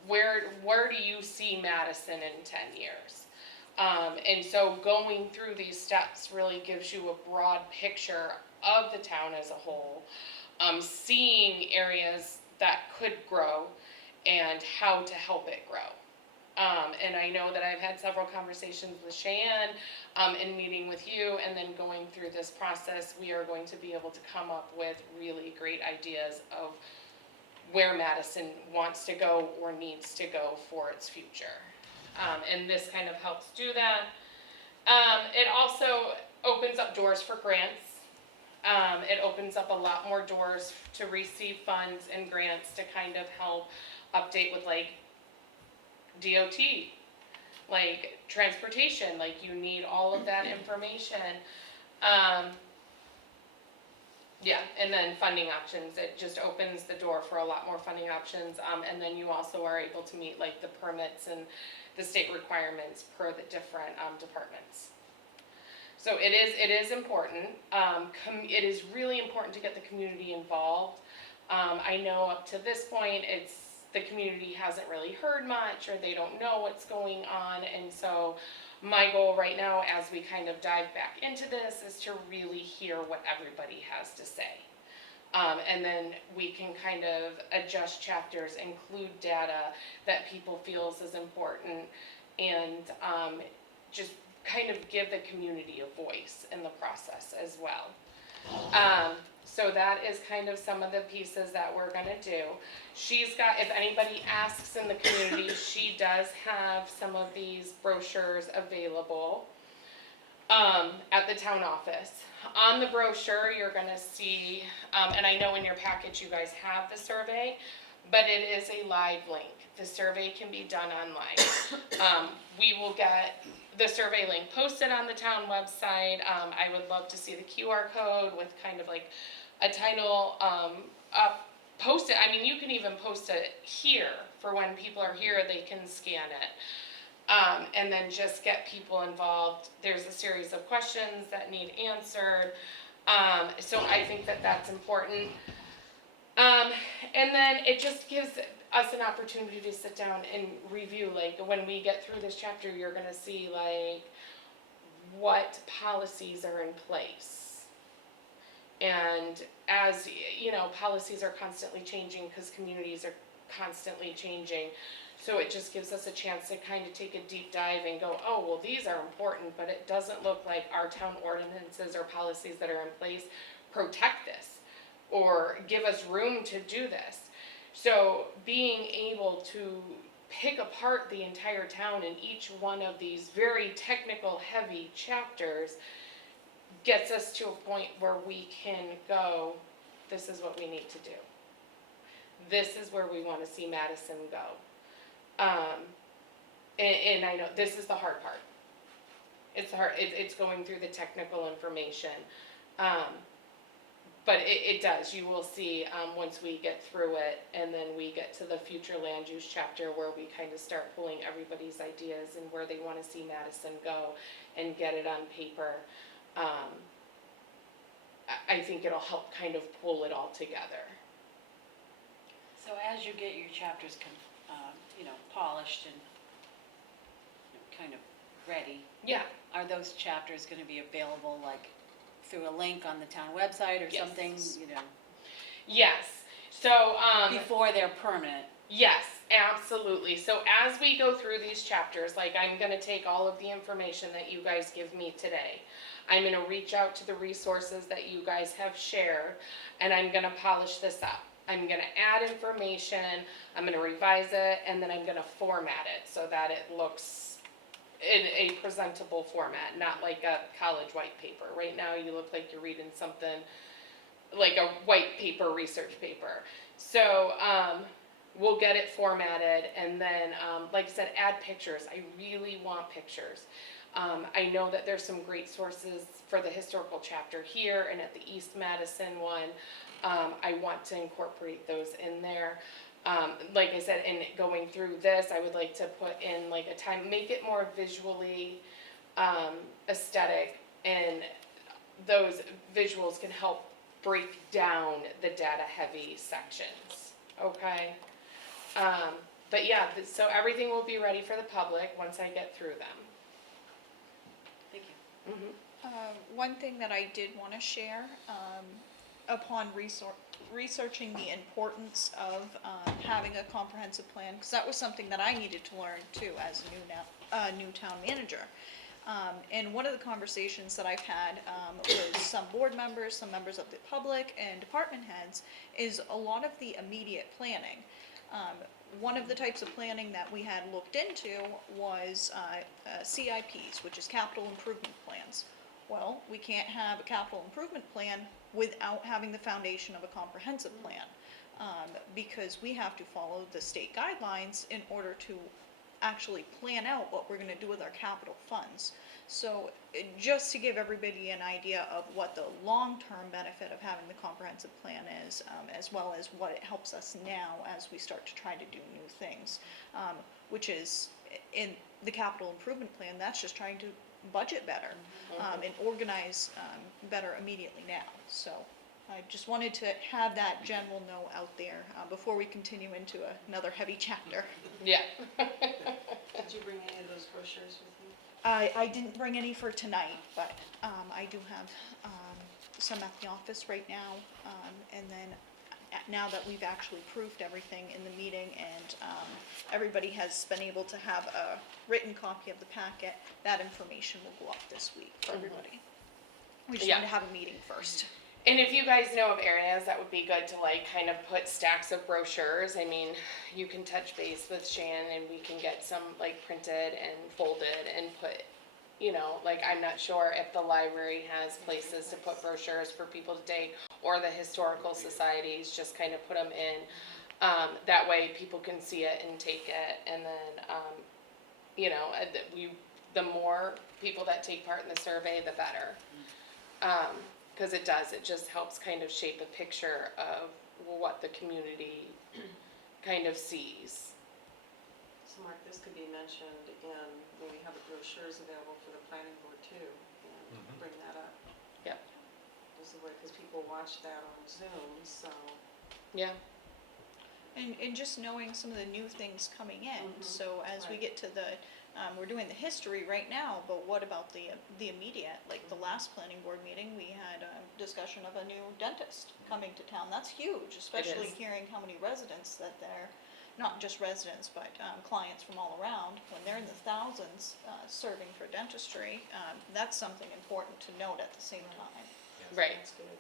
Where do you see Madison in 10 years? And so going through these steps really gives you a broad picture of the town as a whole, seeing areas that could grow and how to help it grow. And I know that I've had several conversations with Cheyenne, in meeting with you, and then going through this process, we are going to be able to come up with really great ideas of where Madison wants to go or needs to go for its future. And this kind of helps do that. It also opens up doors for grants. It opens up a lot more doors to receive funds and grants to kind of help update with like DOT, like transportation, like you need all of that information. Yeah, and then funding options, it just opens the door for a lot more funding options, and then you also are able to meet like the permits and the state requirements per the different departments. So it is important. It is really important to get the community involved. I know up to this point, the community hasn't really heard much, or they don't know what's going on, and so my goal right now, as we kind of dive back into this, is to really hear what everybody has to say. And then we can kind of adjust chapters, include data that people feels is important, and just kind of give the community a voice in the process as well. So that is kind of some of the pieces that we're gonna do. She's got, if anybody asks in the community, she does have some of these brochures available at the town office. On the brochure, you're gonna see, and I know in your package you guys have the survey, but it is a live link. The survey can be done online. We will get the survey link posted on the town website. I would love to see the QR code with kind of like a title up, post it. I mean, you can even post it here for when people are here, they can scan it. And then just get people involved. There's a series of questions that need answered. So I think that that's important. And then it just gives us an opportunity to sit down and review, like when we get through this chapter, you're gonna see like what policies are in place. And as, you know, policies are constantly changing because communities are constantly changing. So it just gives us a chance to kind of take a deep dive and go, oh, well, these are important, but it doesn't look like our town ordinances or policies that are in place protect this or give us room to do this. So being able to pick apart the entire town in each one of these very technical, heavy chapters gets us to a point where we can go, this is what we need to do. This is where we want to see Madison go. And I know this is the hard part. It's hard. It's going through the technical information. But it does. You will see once we get through it, and then we get to the future land use chapter where we kind of start pulling everybody's ideas and where they want to see Madison go and get it on paper. I think it'll help kind of pull it all together. So as you get your chapters, polished and kind of ready, Yeah. are those chapters going to be available like through a link on the town website or Yes. something, Yes. So before they're permanent? yes. absolutely. So as we go through these chapters, like I'm gonna take all of the information that you guys give me today. I'm gonna reach out to the resources that you guys have shared, and I'm gonna polish this up. I'm gonna add information, I'm gonna revise it, and then I'm gonna format it so that it looks in a presentable format, not like a college white paper. Right now, you look like you're reading something like a white paper, research paper. So, we'll get it formatted, and then, like I said, add pictures. I really want pictures. I know that there's some great sources for the historical chapter here and at the East Madison one. I want to incorporate those in there. Like I said, in going through this, I would like to put in like a time, make it more visually aesthetic, and those visuals can help break down the data-heavy sections, okay? But yeah, so everything will be ready for the public once I get through them. Thank you. One thing that I did want to share, upon researching the importance of having a comprehensive plan, because that was something that I needed to learn too as a new town manager. And one of the conversations that I've had with some board members, some members of the public, and department heads is a lot of the immediate planning. One of the types of planning that we had looked into was CIPs, which is capital improvement plans. Well, we can't have a capital improvement plan without having the foundation of a comprehensive plan, because we have to follow the state guidelines in order to actually plan out what we're going to do with our capital funds. So just to give everybody an idea of what the long-term benefit of having the comprehensive plan is, as well as what it helps us now as we start to try to do new things, which is in the capital improvement plan, that's just trying to budget better and organize better immediely now. So I just wanted to have that general note out there before we continue into another heavy chapter. Yeah. Did you bring any of those brochures with you? I didn't bring any for tonight, but I do have some at the office right now, and then now that we've actually proofed everything in the meeting and everybody has been able to have a written copy of the packet, that information will go up this week for everybody. We just Yeah. need to have a meeting first. And if you guys know of areas that would be good to like kind of put stacks of brochures, I mean, you can touch base with Shan and we can get some like printed and folded and put, you know, like I'm not sure if the library has places to put brochures for people to take, or the historical societies, just kind of put them in. That way people can see it and take it, and then, you know, the more people that take part in the survey, the better. Because it just helps kind of shape a picture of what the community kind of sees. So Mark, this could be mentioned in, when we have the brochures available for the planning board too, and bring that up. Yep. This is because people watch that on Zoom, so. Yeah. And just knowing some of the new things coming in, so as we Right. get to the, we're doing the history right now, but what about the immediate? Like the last planning board meeting, we had a discussion of a new dentist coming to town. That's huge, especially is. hearing how many residents that they're, not just residents, but clients from all around, when they're in the thousands serving for dentistry, that's something important to note at the same time. Right. That's good.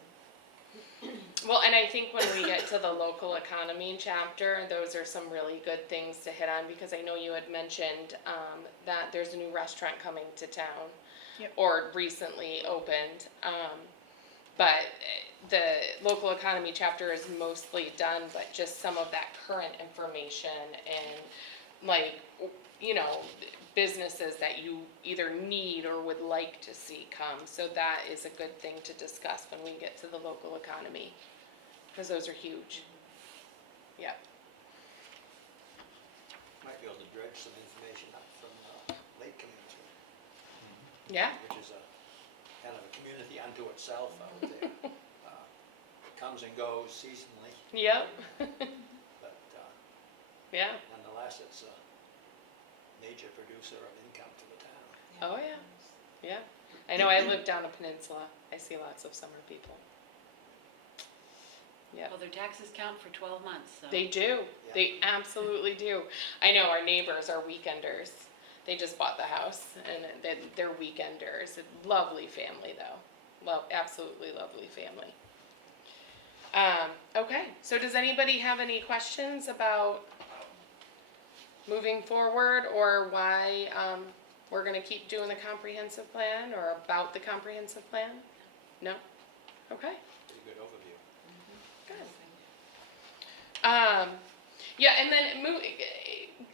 Well, and I think when we get to the local economy chapter, those are some really good things to hit on, because I know you had mentioned that there's a new restaurant coming to town. Yep. Or recently opened. But the local economy chapter is mostly done, but just some of that current information and like, you know, businesses that you either need or would like to see come. So that is a good thing to discuss when we get to the local economy, because those are huge. Yep. Might be able to dredge some information up from the lake community, Yeah. which is a kind of a community unto itself out there. It comes and goes seasonally, Yep. but Yeah. nonetheless, it's a major producer of income to the town. Oh, yeah. Yeah. I know I live down a peninsula. I see lots of summer people. Yeah. Well, their taxes count for 12 months, so. They do. They absolutely do. I know our neighbors are weekenders. They just bought the house and they're weekenders. Lovely family though. Absolutely lovely family. Okay, so does anybody have any questions about moving forward or why we're gonna keep doing the comprehensive plan or about the comprehensive plan? No? Okay. Pretty good overview. Good. Yeah, and then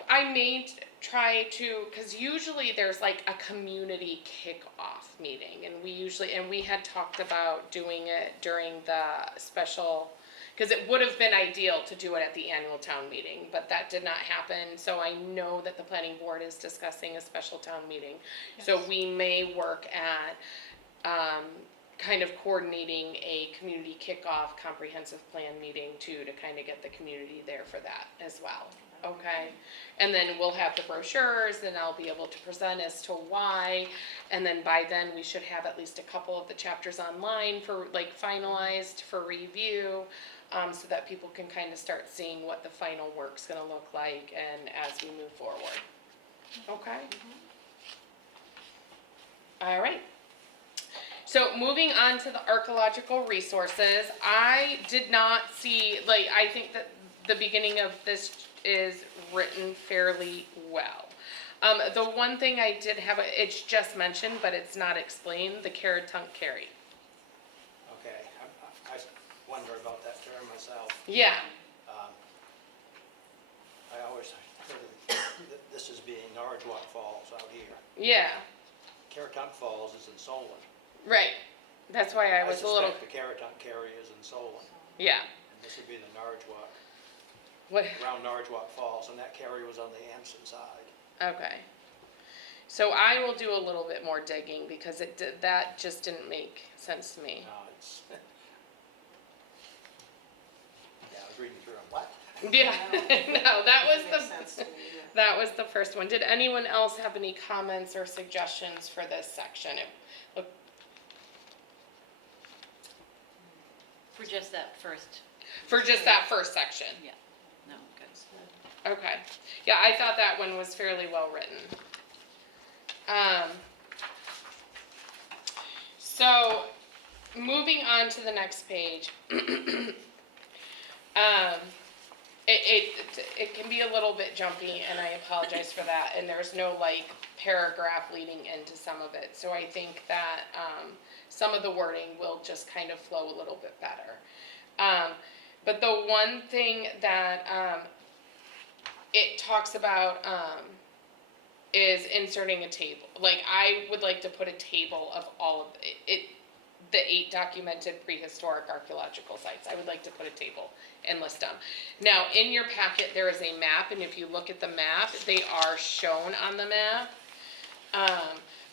I may try to, because usually there's like a community kickoff meeting, and we had talked about doing it during the special, because it would have been ideal to do it at the annual town meeting, but that did not happen, so I know that the planning board is discussing a special town meeting. So we may work at, kind of coordinating a community kickoff comprehensive plan meeting too, to kind of get the community there for that as well, okay? And then we'll have the brochures and I'll be able to present as to why, and then by then we should have at least a couple of the chapters online for like finalized for review, so that people can kind of start seeing what the final work's gonna look like and as we move forward, okay? All right. So moving on to the archaeological resources, I did not see, like, I think that the beginning of this is written fairly well. The one thing I did have, it's just mentioned, but it's not explained, the Caratunk Carry. Okay, I wonder about that term myself. Yeah, I always heard of this as being Norridgewock Falls out here. yeah, Caratunk Falls is in Solon. right. That's why I was a little, suspect the Caratunk Carry is in Solon, yeah. and this would be the Norridgewock, What, around Norridgewock Falls, and that carry was on the Anson side. okay. So I will do a little bit more digging because that just didn't make sense to me. No, it's, yeah, I was reading through them, what? Yeah, no, that was Makes sense to me, yeah. that was the first one. Did anyone else have any comments or suggestions for this section? For just that first, For just that first section? no, good. Okay. Yeah, I thought that one was fairly well written. So, moving on to the next page. It can be a little bit jumpy, and I apologize for that, and there's no like paragraph leading into some of it, so I think that some of the wording will just kind of flow a little bit better. But the one thing that it talks about is inserting a table. Like, I would like to put a table of all of it, the 8 documented prehistoric archaeological sites. I would like to put a table and list them. Now, in your packet, there is a map, and if you look at the map, they are shown on the map.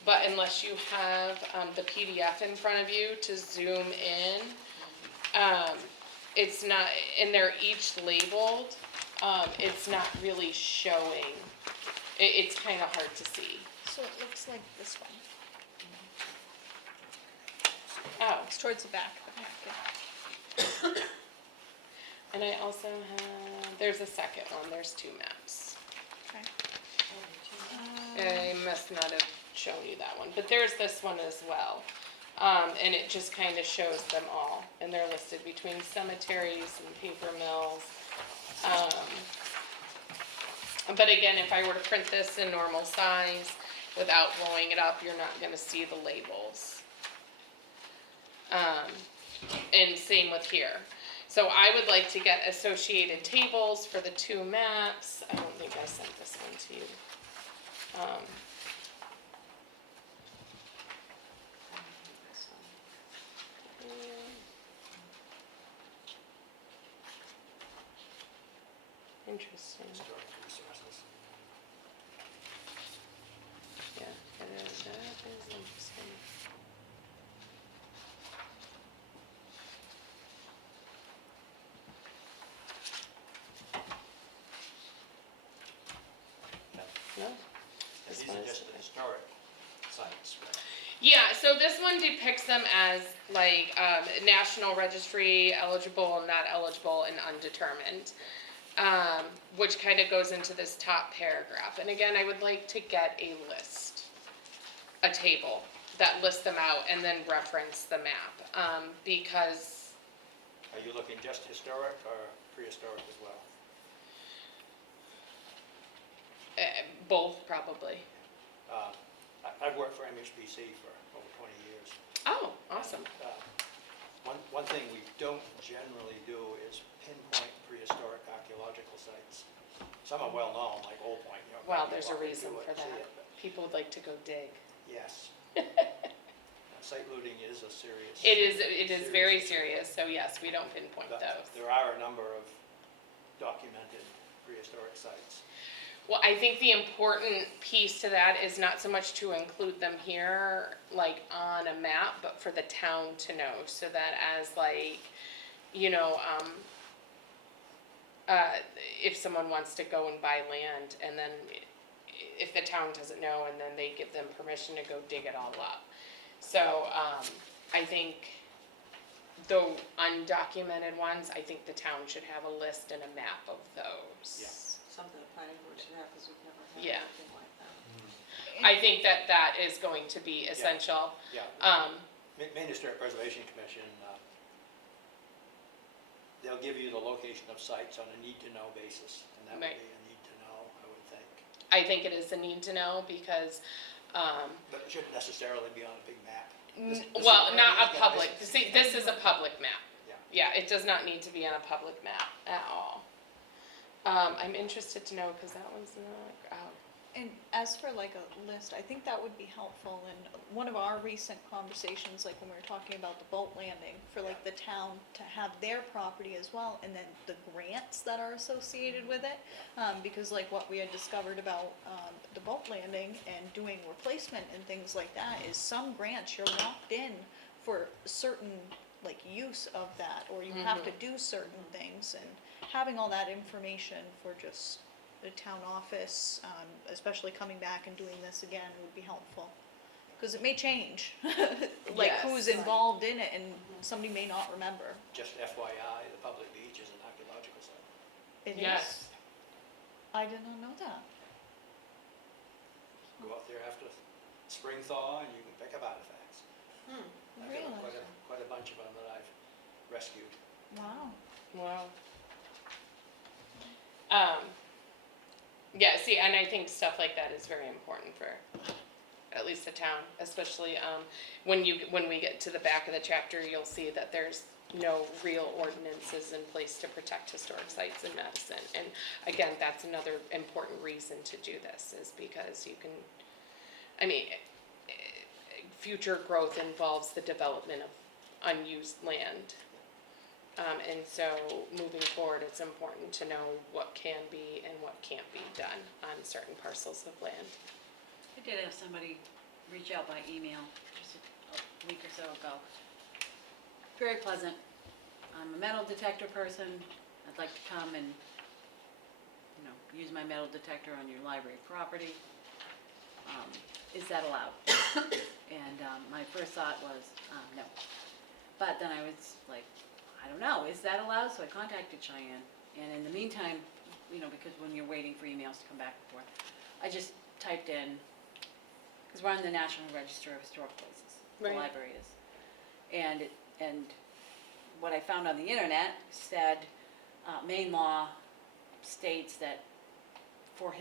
But unless you have the PDF in front of you to zoom in, it's not, and they're each labeled, it's not really showing. It's kind of hard to see. So it looks like this one. Oh, It's towards the back of the packet. and I also have, there's a second one, there's 2 maps. Okay. I must not have shown you that one, but there's this one as well. And it just kind of shows them all, and they're listed between cemeteries and paper mills. But again, if I were to print this in normal size without blowing it up, you're not gonna see the labels. And same with here. So I would like to get associated tables for the 2 maps. I don't think I sent this one to you. Interesting. Historic resources. Yeah, that is interesting. No? And This these one are is just the okay. historic sites, right? Yeah, so this one depicts them as like National Registry eligible, not eligible, and undetermined, which kind of goes into this top paragraph. And again, I would like to get a list, a table that lists them out and then reference the map, because Are you looking just historic or prehistoric as well? both probably. I've worked for MHBC for over 20 years. Oh, awesome. One thing we don't generally do is pinpoint prehistoric archaeological sites. Some are well known, like Old Point. You know, Well, you there's a walk into reason it for and see that. it, but People would like to go dig. Yes. Site looting is a serious. It is very serious, so yes, we don't pinpoint But those. there are a number of documented prehistoric sites. Well, I think the important piece to that is not so much to include them here, like on a map, but for the town to know, so that as like, you know, if someone wants to go and buy land, and then if the town doesn't know, and then they give them permission to go dig it all up. So, I think the undocumented ones, I think the town should have a list and a map of those. Yeah. Something the planning board should have, because we've never had Yeah. anything like that. I think that is going to be essential. Yeah. Maine Historic Preservation Commission, they'll give you the location of sites on a need-to-know basis, and that would Right. be a need-to-know, I would think. I think it is a need to know because, But it shouldn't necessarily be on a big map. This well, is- not a public, see, this is a public map. Yeah. Yeah, it does not need to be on a public map at all. I'm interested to know, cause that one's not, And as for like a list, I think that would be helpful in one of our recent conversations, like when we were talking about the boat landing, for like the town to have their property as well, and then the grants that are associated with it. Because like what we had discovered about, the boat landing and doing replacement and things like that is some grants you're locked in for certain like use of that, or you have to do certain things, and having all that information for just the town office, especially coming back and doing this again would be helpful. Cause it may change, like Yes. who's involved in it, and somebody may not remember. Just FYI, the public beach is an archaeological site. It is. yes, I did not know that. Go out there after spring thaw and you can pick up artifacts. I've Really? got quite a bunch of them that I've rescued. Wow. wow. Yeah, see, and I think stuff like that is very important for at least the town, especially, when we get to the back of the chapter, you'll see that there's no real ordinances in place to protect historic sites in Madison. And again, that's another important reason to do this, is because you can, I mean, future growth involves the development of unused land. And so moving forward, it's important to know what can be and what can't be done on certain parcels of land. I did have somebody reach out by email just a week or so ago. Very pleasant. I'm a metal detector person. I'd like to come and, use my metal detector on your library property. Is that allowed? And my first thought was, no. But then I was like, I don't know, is that allowed? So I contacted Cheyenne, and in the meantime, because when you're waiting for emails to come back and forth, I just typed in, because we're on the National Register of Historic Places, the Right. library is. And what I found on the internet said, Maine law states that for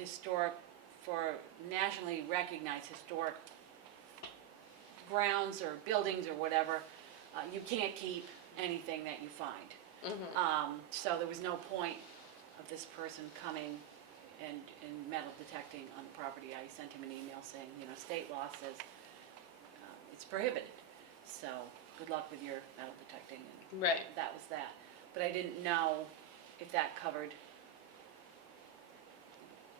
nationally recognized historic grounds or buildings or whatever, you can't keep anything that you find. So there was no point of this person coming and metal detecting on the property. I sent him an email saying, state law says it's prohibited. So good luck with your metal detecting, and Right. that was that. But I didn't know if that covered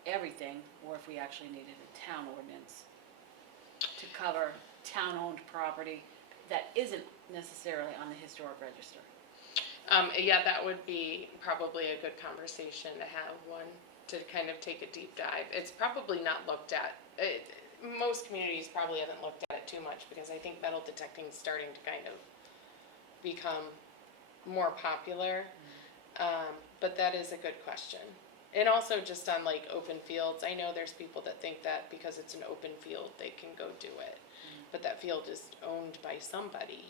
everything, or if we actually needed a town ordinance to cover town-owned property that isn't necessarily on the historic register. Yeah, that would be probably a good conversation to have one, to kind of take a deep dive. It's probably not looked at. most communities probably haven't looked at it too much, because I think metal detecting is starting to kind of become more popular. But that is a good question. And also just on like open fields, I know there's people that think that because it's an open field, they can go do it. But that field is owned by somebody.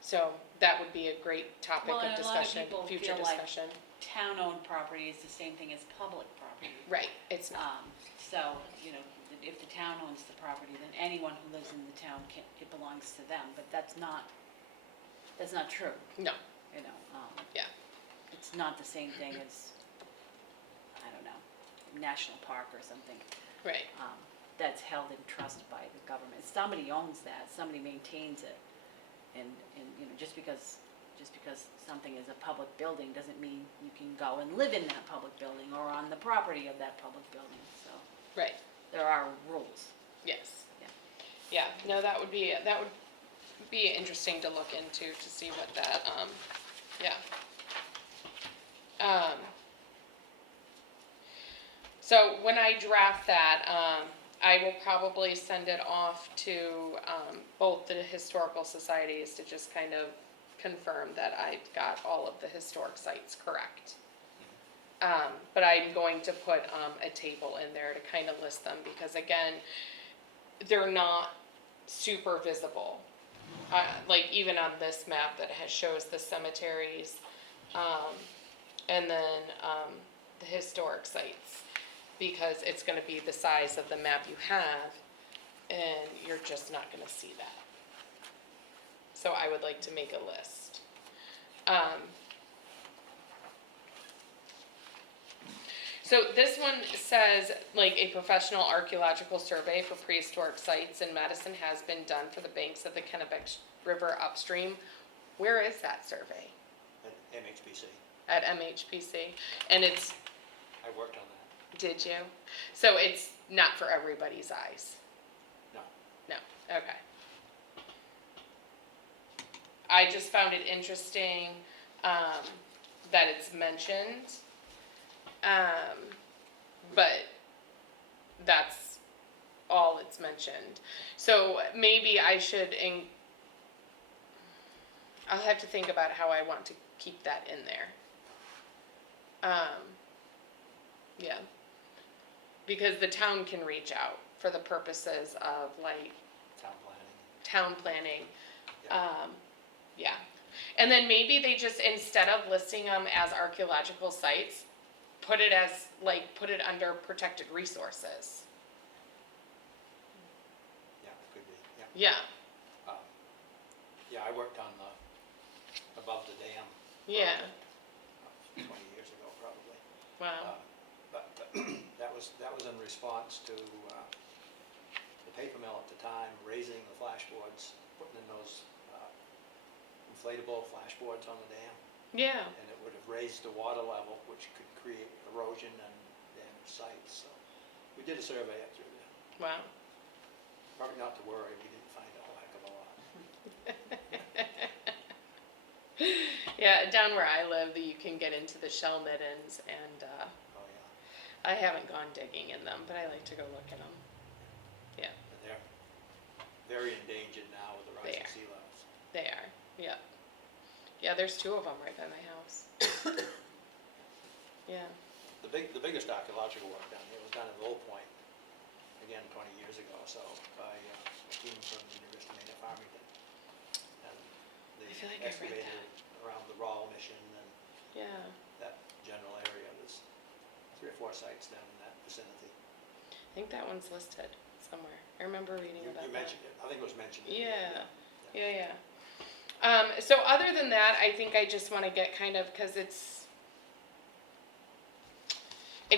So that would be a great topic Well, of and a lot of discussion, people future feel like discussion. town-owned property is the same thing as public property. Right, it's not, So, you know, if the town owns the property, then anyone who lives in the town can, it belongs to them, but that's not true, no, you know, yeah, it's not the same thing as, I don't know, national park or something, right, that's held in trust by the government. Somebody owns that, somebody maintains it, and, you know, just because something is a public building doesn't mean you can go and live in that public building or on the property of that public building, so right, there are rules. yes. Yeah. Yeah, no, that would be interesting to look into, to see what that, yeah. So when I draft that, I will probably send it off to, both the historical societies to just kind of confirm that I've got all of the historic sites correct. But I'm going to put, a table in there to kind of list them, because again, they're not super visible. Like even on this map that shows the cemeteries, and then, the historic sites, because it's gonna be the size of the map you have, and you're just not gonna see that. So I would like to make a list. So this one says, like, a professional archaeological survey for prehistoric sites in Madison has been done for the banks of the Kennebec River upstream. Where is that survey? At MHPC. At MHPC? And it's, I worked on that. did you? So it's not for everybody's eyes? No. No, okay. I just found it interesting, that it's mentioned. But that's all it's mentioned. So maybe I should, I'll have to think about how I want to keep that in there. Yeah. Because the town can reach out for the purposes of like Town planning. town planning. Yeah. Yeah. And then maybe they just, instead of listing them as archaeological sites, put it under protected resources. Yeah, it could be, yeah. Yeah, Yeah, I worked on the, above the dam. yeah, 20 years ago, probably. wow, But that was in response to the paper mill at the time raising the flashboards, putting in those inflatable flashboards on the dam, yeah, and it would have raised the water level, which could create erosion and damage sites. So we did a survey up through there. wow. Probably not to worry, we didn't find a whole heck of a lot. Yeah, down where I live, you can get into the shell middens, and Oh, yeah. I haven't gone digging in them, but I like to go look at them. Yeah, And they're very endangered now with the They rising are. sea levels. they are, yeah. Yeah, there's 2 of them right by my house. Yeah, The biggest archaeological work down here was done at Old Point, again, 20 years ago or so, by a team from the University of Maine at Farmington. And they I feel like I've read excavated around the Rawl Mission and yeah. that general area. There's 3 or 4 sites down in that vicinity. I think that one's listed somewhere. I remember reading You about that. mentioned it, I think it was mentioned. Yeah, yeah. So other than that, I think I just want to get kind of, because it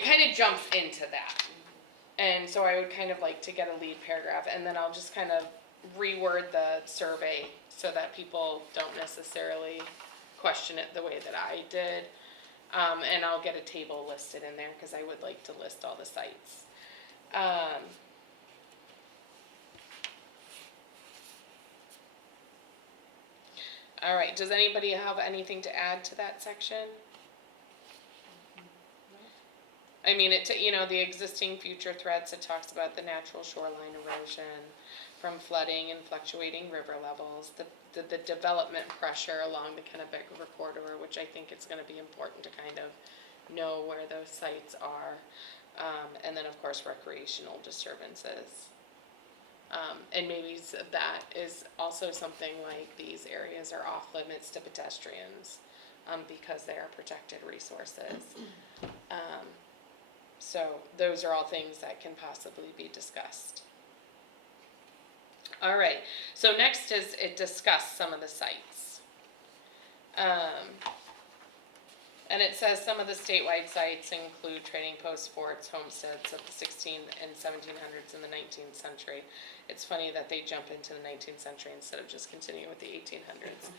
kind of jumps into that. And so I would kind of like to get a lead paragraph, and then I'll just kind of reword the survey so that people don't necessarily question it the way that I did. And I'll get a table listed in there, because I would like to list all the sites. All right, does anybody have anything to add to that section? I mean, the existing future threats, it talks about the natural shoreline erosion from flooding and fluctuating river levels, the development pressure along the Kennebec River corridor, which I think it's gonna be important to kind of know where those sites are. And then, of course, recreational disturbances. And maybe that is also something like these areas are off limits to pedestrians, because they are protected resources. So those are all things that can possibly be discussed. All right, so next is it discuss some of the sites. And it says some of the statewide sites include trading posts, forts, homesteads of the 16th and 1700s and the 19th century. It's funny that they jump into the 19th century instead of just continuing with the 1800s.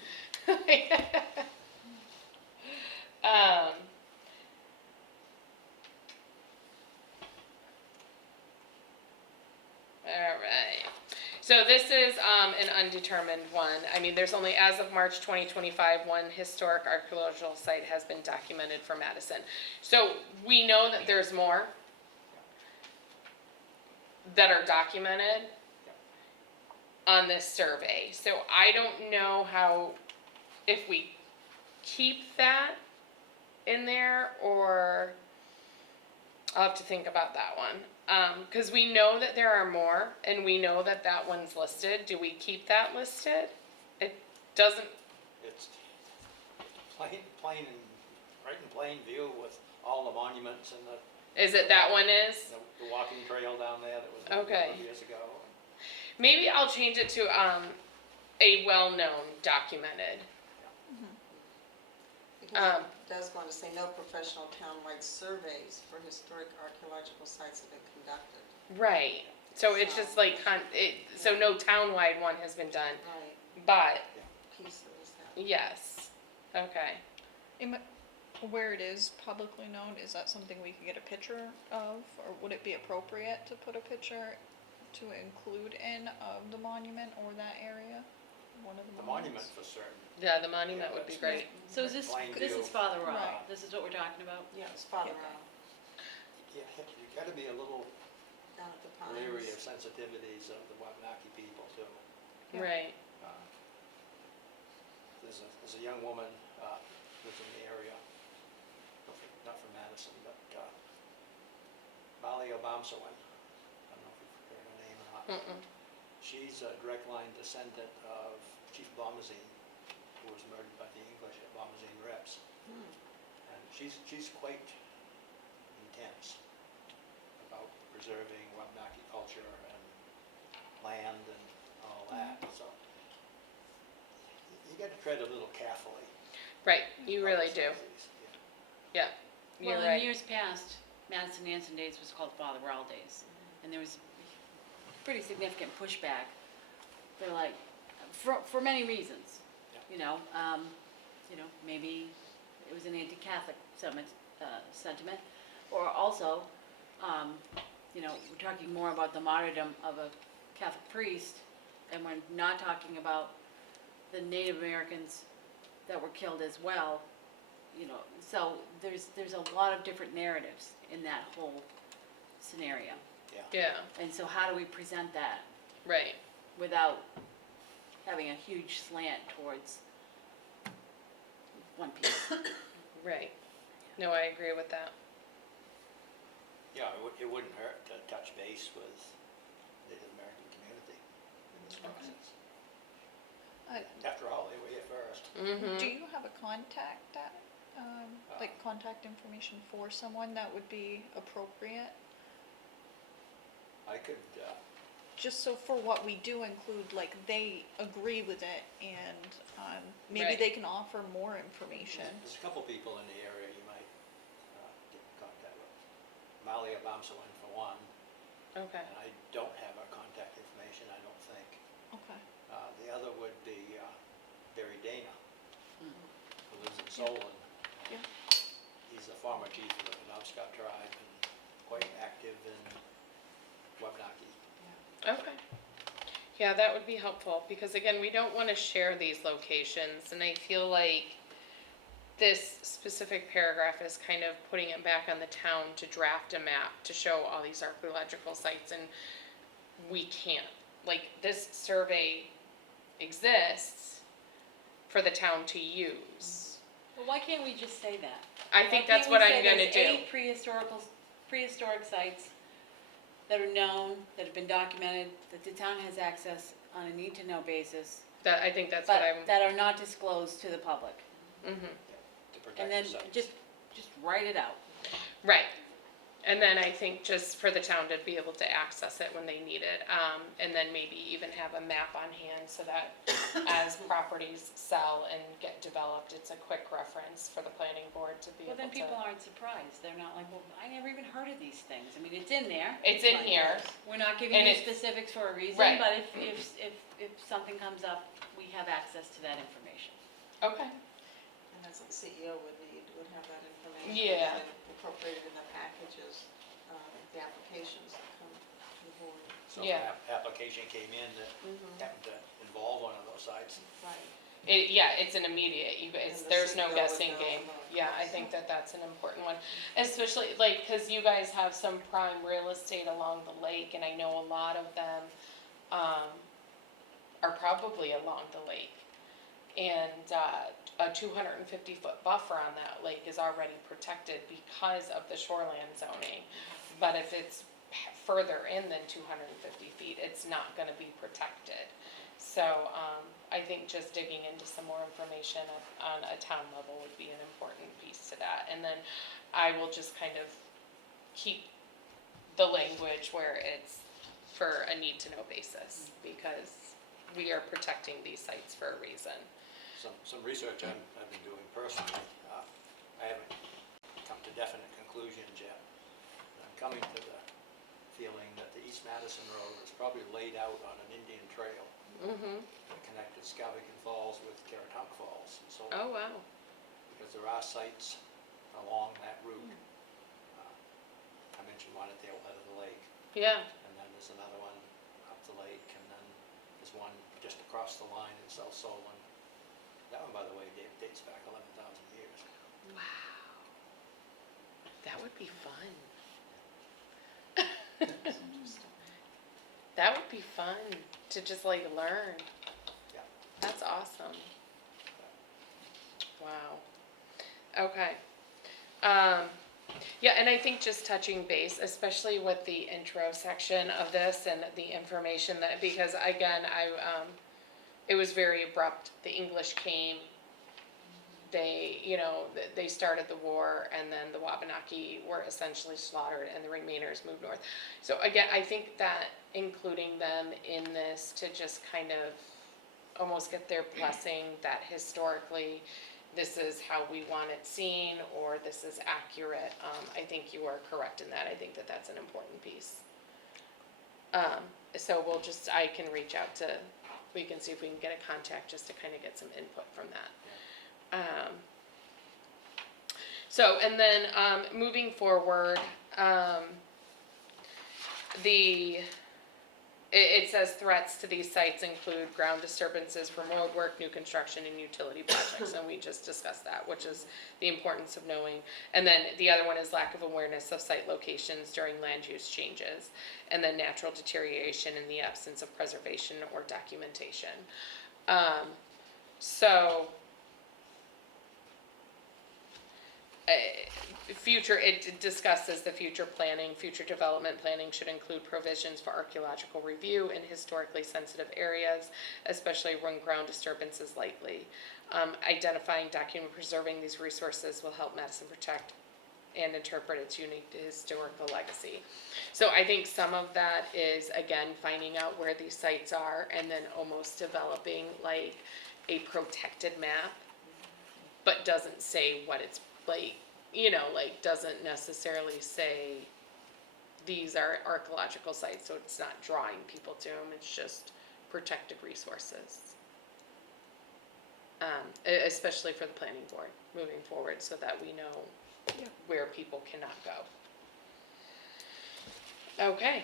All right. So this is an undetermined one. I mean, there's only, as of March 2025, one historic archaeological site has been documented for Madison. So we know that there's more that are documented on this survey. So I don't know if we keep that in there, or I'll have to think about that one. Because we know that there are more, and we know that that one's listed. Do we keep that listed? It doesn't, It's plain and, right in plain view with all the monuments and is it that one is? the walking trail down there that was done a Okay. couple of years ago. Maybe I'll change it to a well-known, documented. Because it does want to say no professional townwide surveys for historic archaeological sites have been conducted. Right. So it's just like, so no townwide one has been done, Right, but pieces, yes. Okay. Where it is publicly known, is that something we could get a picture of, or would it be appropriate to put a picture to include in of the monument or that area? One of the The monument monuments? for certain. Yeah, the monument would be great. So is this is farther out, Right. this is what we're talking about? Yeah, it's farther Yeah. out, You gotta be a little down at the leery of pines. sensitivities of the Wabanaki people too. Yeah. Right. There's a young woman, lives in the area, not from Madison, but, Molly Obamsawin. I don't know if you've heard her name or not. Mm-mm. She's a direct line descendant of Chief Bombazine, who was murdered by the English at Bombazine Reps. Hmm. And she's quite intense about preserving Wabanaki culture and land and all that, so you gotta tread a little carefully. Right, you really do. Yeah. Yeah, you're Well, right. in years past, Madison Anson Days was called Father Rowell Days, and there was pretty significant pushback. They're like, for many reasons, you know, maybe it was an anti-Catholic sentiment, or also, we're talking more about the martyrdom of a Catholic priest, and we're not talking about the Native Americans that were killed as well, so there's a lot of different narratives in that whole scenario. Yeah, And so how do we present that right. without having a huge slant towards one piece? Right. No, I agree with that. Yeah, it wouldn't hurt to touch base with Native American community in this process. After all, they were here first. Mm-hmm. Do you have a contact contact information for someone that would be appropriate? I could, Just so for what we do include, like, they agree with it, and maybe Right. they can offer more information. there's a couple people in the area you might get in contact with. Molly Obamsawin for one, Okay. and I don't have her contact information, I don't think. Okay. The other would be Barry Dana, Mm. who lives in Solon. Yeah. He's the former chief of the Penobscot tribe and quite active in Wabanaki. Okay. Yeah, that would be helpful, because again, we don't want to share these locations, and I feel like this specific paragraph is kind of putting it back on the town to draft a map to show all these archaeological sites, and we can't. Like, this survey exists for the town to use. Well, why can't we just say that? I think Why that's can't what we I'm say gonna there's do. 8 prehistoric sites that are known, that have been documented, that the town has access on a need-to-know basis, That, I think that's but what I'm, that are not disclosed to the public. mhm. To protect And the then sites. just write it out. Right. And then I think just for the town to be able to access it when they need it, and then maybe even have a map on hand so that as properties sell and get developed, it's a quick reference for the planning board to be Well, able then people to. aren't surprised. They're not like, well, I never even heard of these things. I mean, it's in there. It's in here, We're not giving And you it's- specifics for a reason, Right. but if something comes up, we have access to that information. okay, And that's what the CEO would have that information. Yeah. And incorporated in the packages, the applications that come to the board. So if Yeah. an application came in that happened to involve one of those sites, Right. it's an immediate, it's, And the there's no CEO would guessing know game. about Yeah, I this. think that that's an important one, especially like, cause you guys have some prime real estate along the lake, and I know a lot of them, are probably along the lake. And, a 250-foot buffer on that lake is already protected because of the shoreland zoning. But if it's further in than 250 feet, it's not gonna be protected. So, I think just digging into some more information on a town level would be an important piece to that. And then I will just kind of keep the language where it's for a need-to-know basis, because we are protecting these sites for a reason. some research I've been doing personally, I haven't come to definite conclusions yet. I'm coming to the feeling that the East Madison Road was probably laid out on an Indian trail Mm-hmm. that connected Skowhegan Falls with Caratunk Falls and so on. Oh, wow. Because there are sites along that route. I mentioned one at the outlet of the lake, Yeah, and then there's another one up the lake, and then there's one just across the line in South Solon. That one, by the way, dates back 11,000 years. wow. That would be fun. That's interesting. That would be fun to just like learn. Yeah. That's awesome. Wow. Okay. Yeah, and I think just touching base, especially with the intro section of this and the information that, because again, it was very abrupt. The English came, they, they started the war, and then the Wabanaki were essentially slaughtered and the Remainers moved north. So again, I think that including them in this to just kind of almost get their blessing that historically this is how we want it seen, or this is accurate. I think you are correct in that. I think that that's an important piece. So I can reach out to, we can see if we can get a contact just to kind of get some input from that. So, and then, moving forward, it says threats to these sites include ground disturbances from road work, new construction, and utility projects, and we just discussed that, which is the importance of knowing. And then the other one is lack of awareness of site locations during land use changes, and then natural deterioration in the absence of preservation or documentation. It discusses the future planning. Future development planning should include provisions for archaeological review in historically sensitive areas, especially when ground disturbance is likely. Identifying, documenting, preserving these resources will help Madison protect and interpret its unique historical legacy. So I think some of that is, again, finding out where these sites are and then almost developing like a protected map, but doesn't say what it's like, doesn't necessarily say these are archaeological sites, so it's not drawing people to them, it's just protected resources. Especially for the planning board moving forward, so that we know where people cannot go. Okay.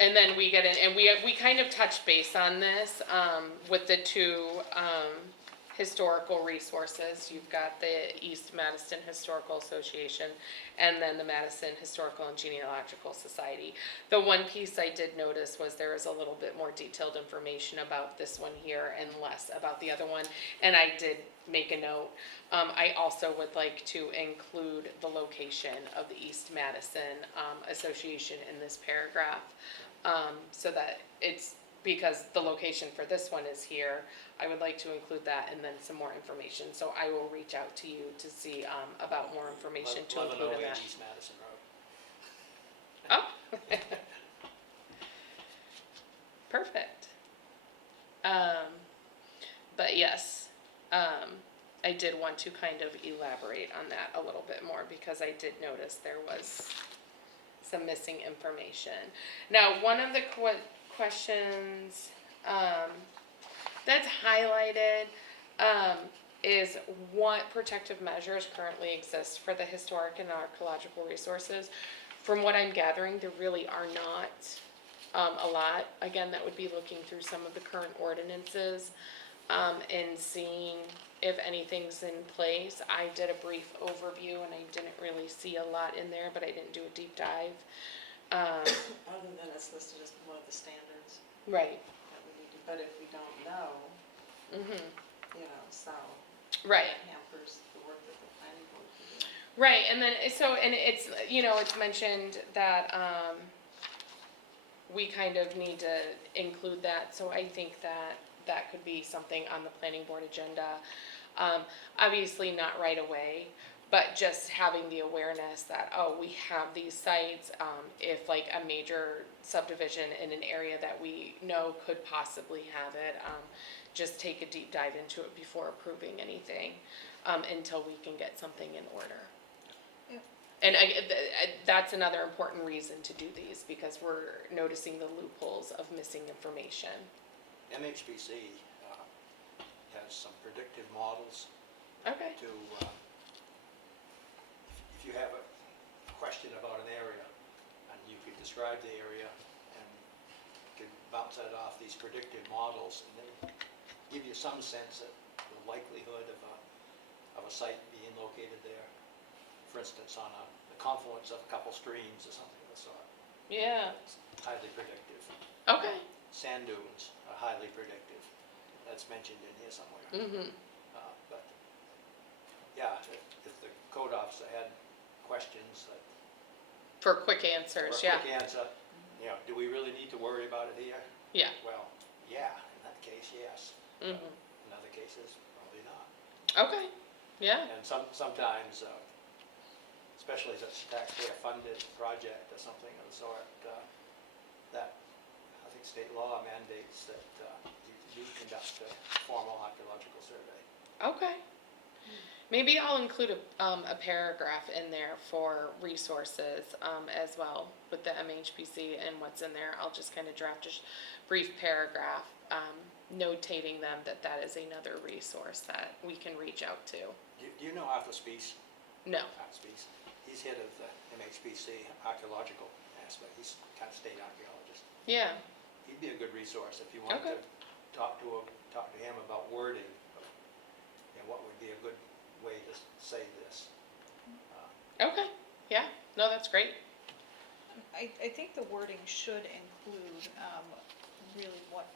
And then we get in, and we kind of touch base on this, with the two, historical resources. You've got the East Madison Historical Association and then the Madison Historical and Genealogical Society. The one piece I did notice was there was a little bit more detailed information about this one here and less about the other one, and I did make a note. I also would like to include the location of the East Madison Association in this paragraph, so that it's, because the location for this one is here, I would like to include that and then some more information. So I will reach out to you to see about more information to include in 1108 that. East Madison Road. Oh. Perfect. But yes, I did want to kind of elaborate on that a little bit more because I did notice there was some missing information. Now, one of the questions that's highlighted is what protective measures currently exist for the historic and archaeological resources. From what I'm gathering, there really are not a lot. Again, that would be looking through some of the current ordinances and seeing if anything's in place. I did a brief overview and I didn't really see a lot in there, but I didn't do a deep dive. Other than it's listed as one of the standards Right. that we need to, but if we don't know, Mm-hmm. you know, so Right. that hampers the work that the planning board can do. Right, and then, so, and it's, you know, it's mentioned that, we kind of need to include that, so I think that that could be something on the planning board agenda. Obviously not right away, but just having the awareness that, oh, we have these sites, if like a major subdivision in an area that we know could possibly have it, just take a deep dive into it before approving anything, until we can get something in order. Yep. And that's another important reason to do these, because we're noticing the loopholes of missing information. MHPC has some predictive models Okay. to, if you have a question about an area, and you could describe the area, and you could bounce that off these predictive models, and then give you some sense of the likelihood of a site being located there. For instance, on the confluence of a couple streams or something of the sort. Yeah. It's highly predictive. Okay. Sand dunes are highly predictive. That's mentioned in here somewhere. Mm-hmm. But, yeah, if the code officer had questions that. For quick answers, For a yeah. quick answer, you know, do we really need to worry about it here? Yeah. Well, yeah, in that case, yes. Mm-hmm. In other cases, probably not. Okay. Yeah. And sometimes, especially if it's a taxpayer-funded project or something of the sort, that, I think state law mandates that you conduct a formal archaeological survey. Okay. Maybe I'll include a paragraph in there for resources as well with the MHPC and what's in there. I'll just kind of draft a brief paragraph notating them that is another resource that we can reach out to. Do you know Arthur Spees? No. Arthur Spees. He's head of the MHPC archaeological aspect. He's kind of state archaeologist. Yeah. He'd be a good resource if you wanted Okay. to talk to him about wording, and what would be a good way to say this. Okay. Yeah. No, that's great. I think the wording should include, really what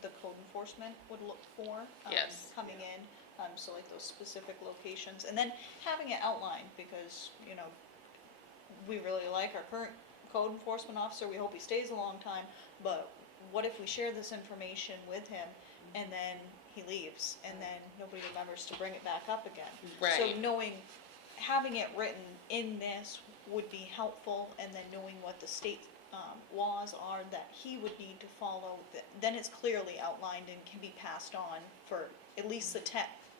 the code enforcement would look for. Yes. Coming in, so like those specific locations, and then having it outlined, because, you know, we really like our current code enforcement officer, we hope he stays a long time, but what if we share this information with him, and then he leaves, and then nobody remembers to bring it back up again? Right. So knowing, having it written in this would be helpful, and then knowing what the state laws are that he would need to follow, then it's clearly outlined and can be passed on for at least the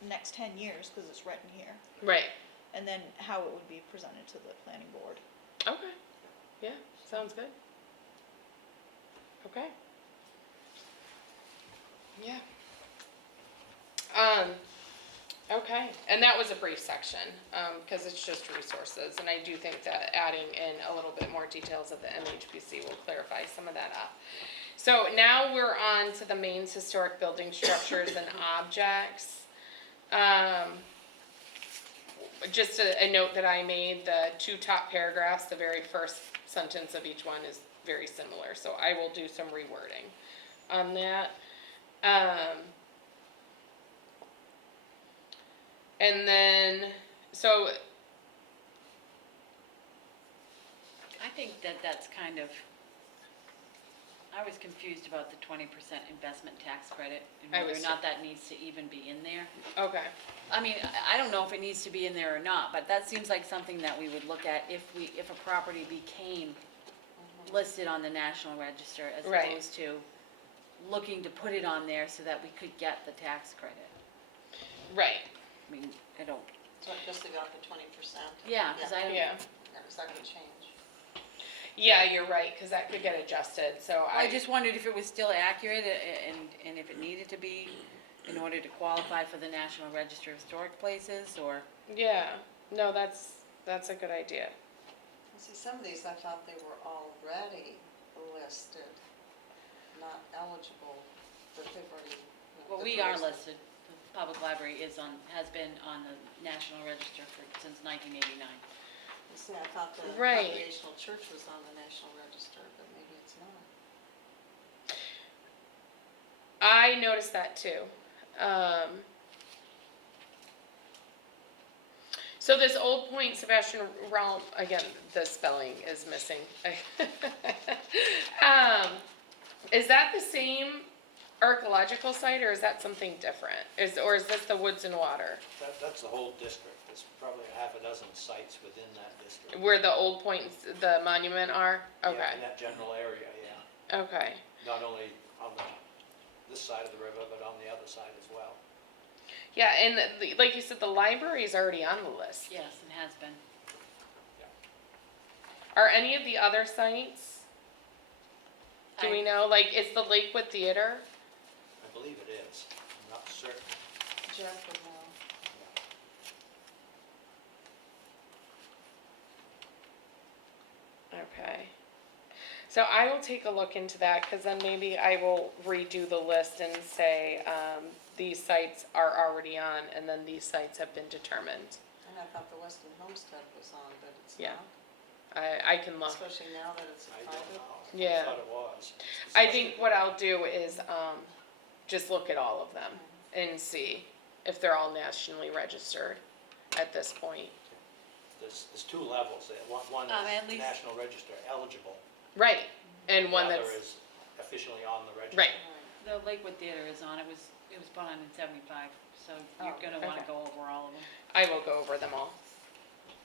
next 10 years, because it's written here. Right. And then how it would be presented to the planning board. Okay. Yeah. Sounds good. Okay. Yeah. Okay, and that was a brief section, because it's just resources, and I do think that adding in a little bit more details of the MHPC will clarify some of that up. So now we're on to the main historic building structures and objects. Just a note that I made, the two top paragraphs, the very first sentence of each one is very similar, so I will do some rewording on that. And then, so, I think that that's kind of, I was confused about the 20% investment tax credit and I whether or was not that needs to even be in there. okay, I mean, I don't know if it needs to be in there or not, but that seems like something that we would look at if a property became listed on the National Register as Right. opposed to looking to put it on there so that we could get the tax credit. right, I mean, I don't, So just leave out the 20%. yeah, because I don't. yeah. Is that gonna change? Yeah, you're right, cause that could get adjusted, so I just wondered if it was still accurate and if it needed to be in order to qualify for the National Register of Historic Places, or, yeah, no, that's a good idea. See, some of these I thought they were already listed, not eligible, but they've already. well, we are listed. The public library has been on the National Register since 1989. See, I thought the Right. Congregational Church was on the National Register, but maybe it's not. I noticed that too. So this Old Point Sebastian Realm, again, the spelling is missing. Is that the same archaeological site, or is that something different? Or is this the Woods and Water? That's the whole district. There's probably a half a dozen sites within that district. Where the old points, the monument are? Yeah, Okay, in that general area, yeah. okay. Not only on this side of the river, but on the other side as well. Yeah, and like you said, the library is already on the list. Yes, it has been. Are any of the other sites, do we know, like, is the Lakewood Theater? I believe it is. I'm not certain. Jeff would know. Okay. So I will take a look into that, because then maybe I will redo the list and say, these sites are already on, and then these sites have been determined. And I thought the Weston Homestead was on, but it's Yeah. not. I can look. Especially now that it's I a don't private. know. Yeah. I thought it was. I think what I'll do is, just look at all of them and see if they're all nationally registered at this point. There's two levels there. One at is least- National Register eligible. Right, and one The that's, other is officially on the register. right, The Lakewood Theater is on, it was put on in 75, so you're Oh, gonna wanna okay. go over all of them. I will go over them all.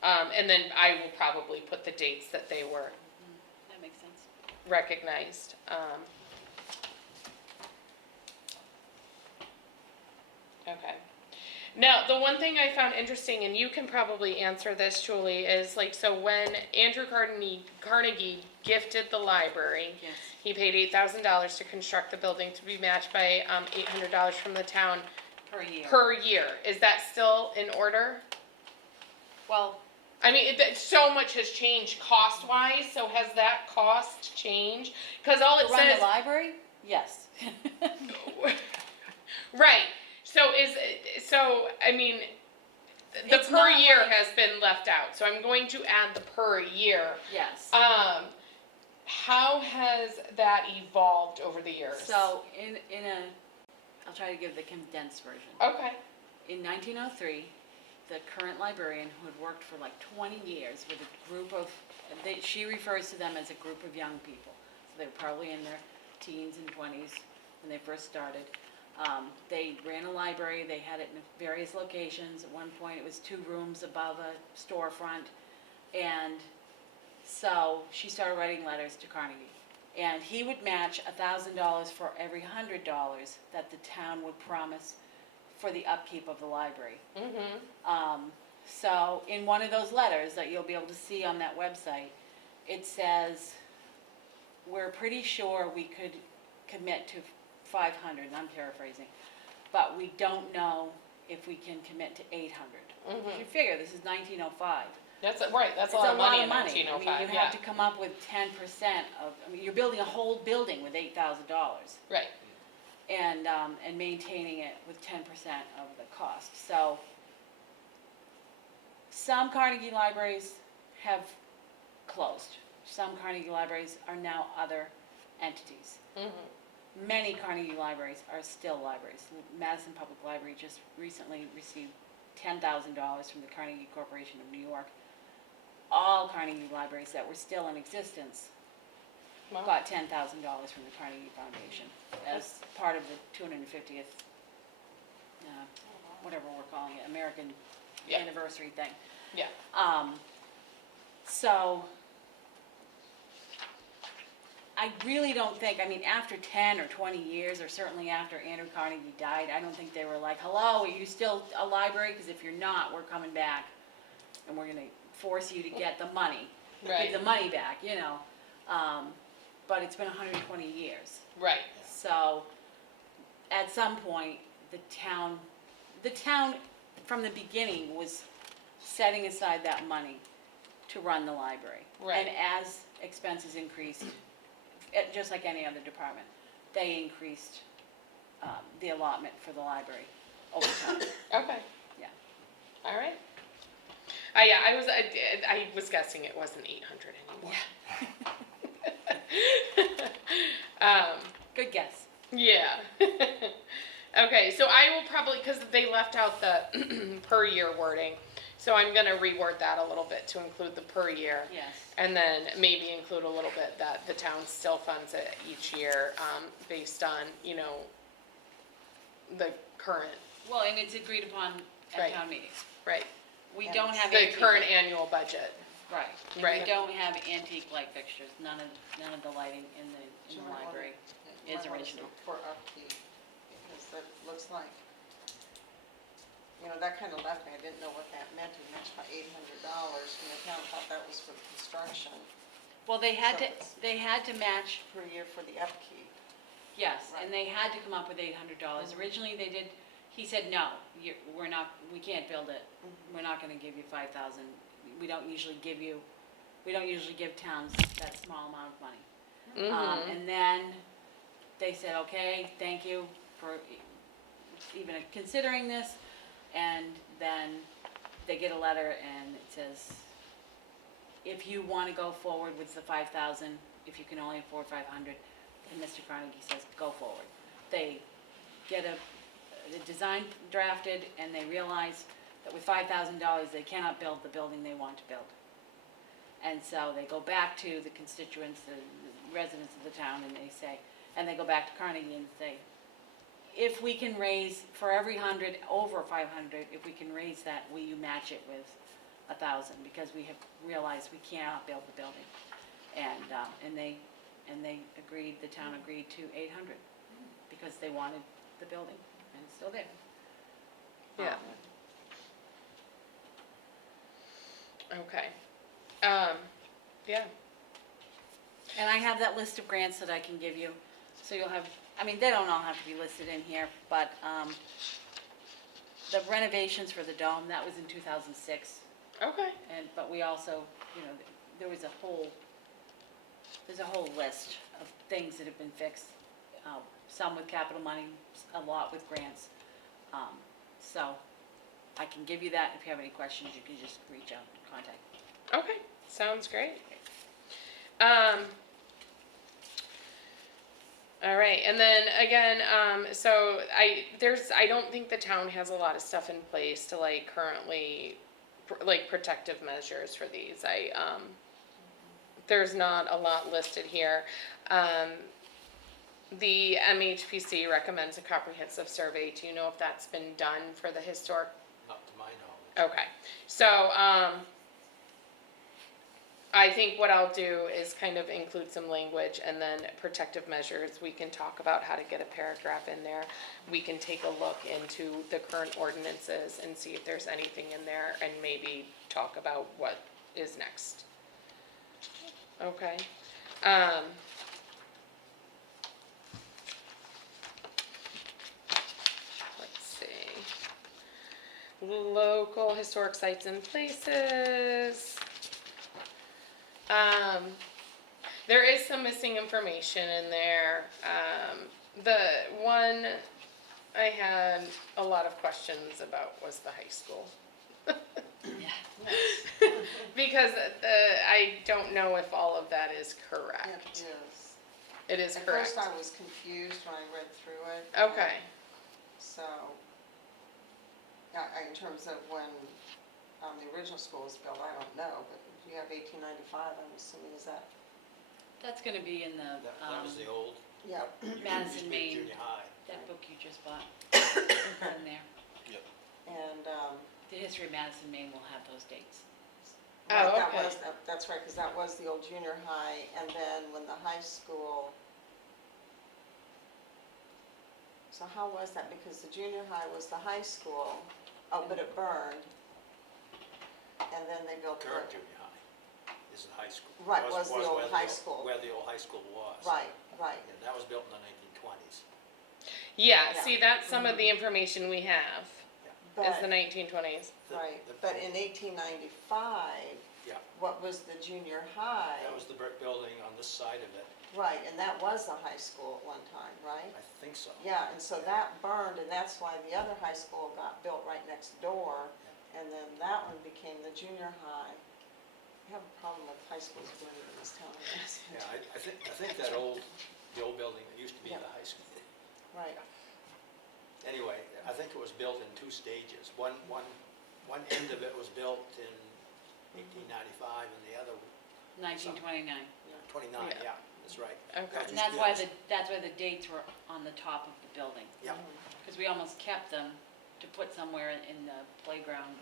And then I will probably put the dates that they were That makes sense. recognized. Okay. Now, the one thing I found interesting, and you can probably answer this, Julie, is like, so when Andrew Carnegie gifted the library, Yes. he paid $8,000 to construct the building to be matched by $800 from the town Per year. per year. Is that still in order? Well, I mean, so much has changed cost-wise, so has that cost changed? Because all it to run the says, library, yes. right, so, I mean, the It's per not year like- has been left out, so I'm going to add the per year. Yes. How has that evolved over the years? So, I'll try to give the condensed version. Okay, In 1903, the current librarian, who had worked for like 20 years with a group of, she refers to them as a group of young people. So they were probably in their teens and 20s when they first started. They ran a library, they had it in various locations. At one point, it was 2 rooms above a storefront. And so she started writing letters to Carnegie. And he would match $1,000 for every $100 that the town would promise for the upkeep of the library. So in one of those letters that you'll be able to see on that website, it says, we're pretty sure we could commit to 500, and I'm paraphrasing, but we don't know if we can commit to 800. You figure, this is 1905. that's, right, that's It's a lot of money in I mean, 1905, you yeah, have to come up with 10% of, I mean, you're building a whole building with $8,000. right, and maintaining it with 10% of the cost. So some Carnegie libraries have closed. Some Carnegie libraries are now other entities. Mm-hmm. Many Carnegie libraries are still libraries. Madison Public Library just recently received $10,000 from the Carnegie Corporation of New York. All Carnegie libraries that were still in existence Wow. got $10,000 from the Carnegie Foundation as part of the 250th, whatever we're calling it, American Yeah. anniversary thing. Yeah. So I really don't think, I mean, after 10 or 20 years, or certainly after Andrew Carnegie died, I don't think they were like, hello, are you still a library? Because if you're not, we're coming back and we're gonna force you to get the money, Right. give the money back, you know. But it's been 120 years. Right. So at some point, the town from the beginning was setting aside that money to run the library. Right. And as expenses increased, just like any other department, they increased the allotment for the library over time. Okay. Yeah. All right. Yeah, I was guessing it wasn't 800 anymore. Good guess. Yeah. Okay, so I will probably, because they left out the per year wording, so I'm gonna reword that a little bit to include the per year. Yes. And then maybe include a little bit that the town still funds it each year, based on, you know, the current, Well, and it's agreed upon at Right. town meetings. right, We don't have the antique. current annual budget. Right. And Right. we don't have antique light fixtures. None of the lighting in the library is original. For upkeep, because that looks like, you know, that kind of left me, I didn't know what that meant, you mentioned my $800, and the town thought that was for the construction. Well, they So had to match, per year for the upkeep. yes, Right. and they had to come up with $800. Originally, they did, he said, no, we can't build it. We're not gonna give you 5,000. We don't usually give towns that small amount of money. Mm-hmm. And then they said, okay, thank you for even considering this. And then they get a letter and it says, if you want to go forward with the 5,000, if you can only afford 500, and Mr. Carnegie says, go forward. They get a design drafted and they realize that with $5,000, they cannot build the building they want to build. And so they go back to the constituents, the residents of the town, and they say, and they go back to Carnegie and say, if we can raise, for every 100 over 500, if we can raise that, will you match it with 1,000? Because we have realized we cannot build the building. And they agreed, the town agreed to 800, because they wanted the building, and it's still there. Yeah. Okay. Yeah. And I have that list of grants that I can give you, so you'll have, I mean, they don't all have to be listed in here, but, the renovations for the dome, that was in 2006, Okay. but we also, you know, there's a whole list of things that have been fixed, some with capital money, a lot with grants. So I can give you that. If you have any questions, you can just reach out and contact. Okay. Sounds great. All right, and then again, so I don't think the town has a lot of stuff in place to like currently, like protective measures for these. There's not a lot listed here. The MHPC recommends a comprehensive survey. Do you know if that's been done for the historic? Not to my knowledge. Okay, so, I think what I'll do is kind of include some language and then protective measures. We can talk about how to get a paragraph in there. We can take a look into the current ordinances and see if there's anything in there and maybe talk about what is next. Okay. Let's see. Local historic sites and places. There is some missing information in there. The one I had a lot of questions about was the high school. Because I don't know if all of that is correct. It is. It is At correct. first I was confused when I read through it. Okay. So, in terms of when the original school was built, I don't know, but if you have 1895, I'm assuming is that, That's gonna be in the, That was the old, yeah. Madison, used to be Maine, junior high. that book you just bought. In there. And, The history of Madison, Maine will have those dates. Oh, right, that okay. was, that's right, because that was the old junior high, and then when the high school. So how was that? Because the junior high was the high school, but it burned. And then they built the. Current junior high is the high school. Right, was the old where high school. Where the old high school was. Right, right. Yeah, that was built in the 1920s. Yeah, Yeah. see, that's some of the information we have, is the But, 1920s. right, but in 1895, Yeah, what was the junior high? that was the brick building on this side of it. Right, and that was the high school at one time, right? I think so. Yeah, and so that burned, and that's why the other high school got built right next door, and then that one became the junior high. I have a problem with high schools burning in this town, I guess. Yeah, I think that the old building that used to be Yeah. the high school. Right, Anyway, I think it was built in two stages. One end of it was built in 1895 and the other, 1929. 29, Yeah. yeah, that's right. Okay. That And used to be on that's why the dates were on the top of the building. Yeah, Because we almost kept them to put somewhere in the playground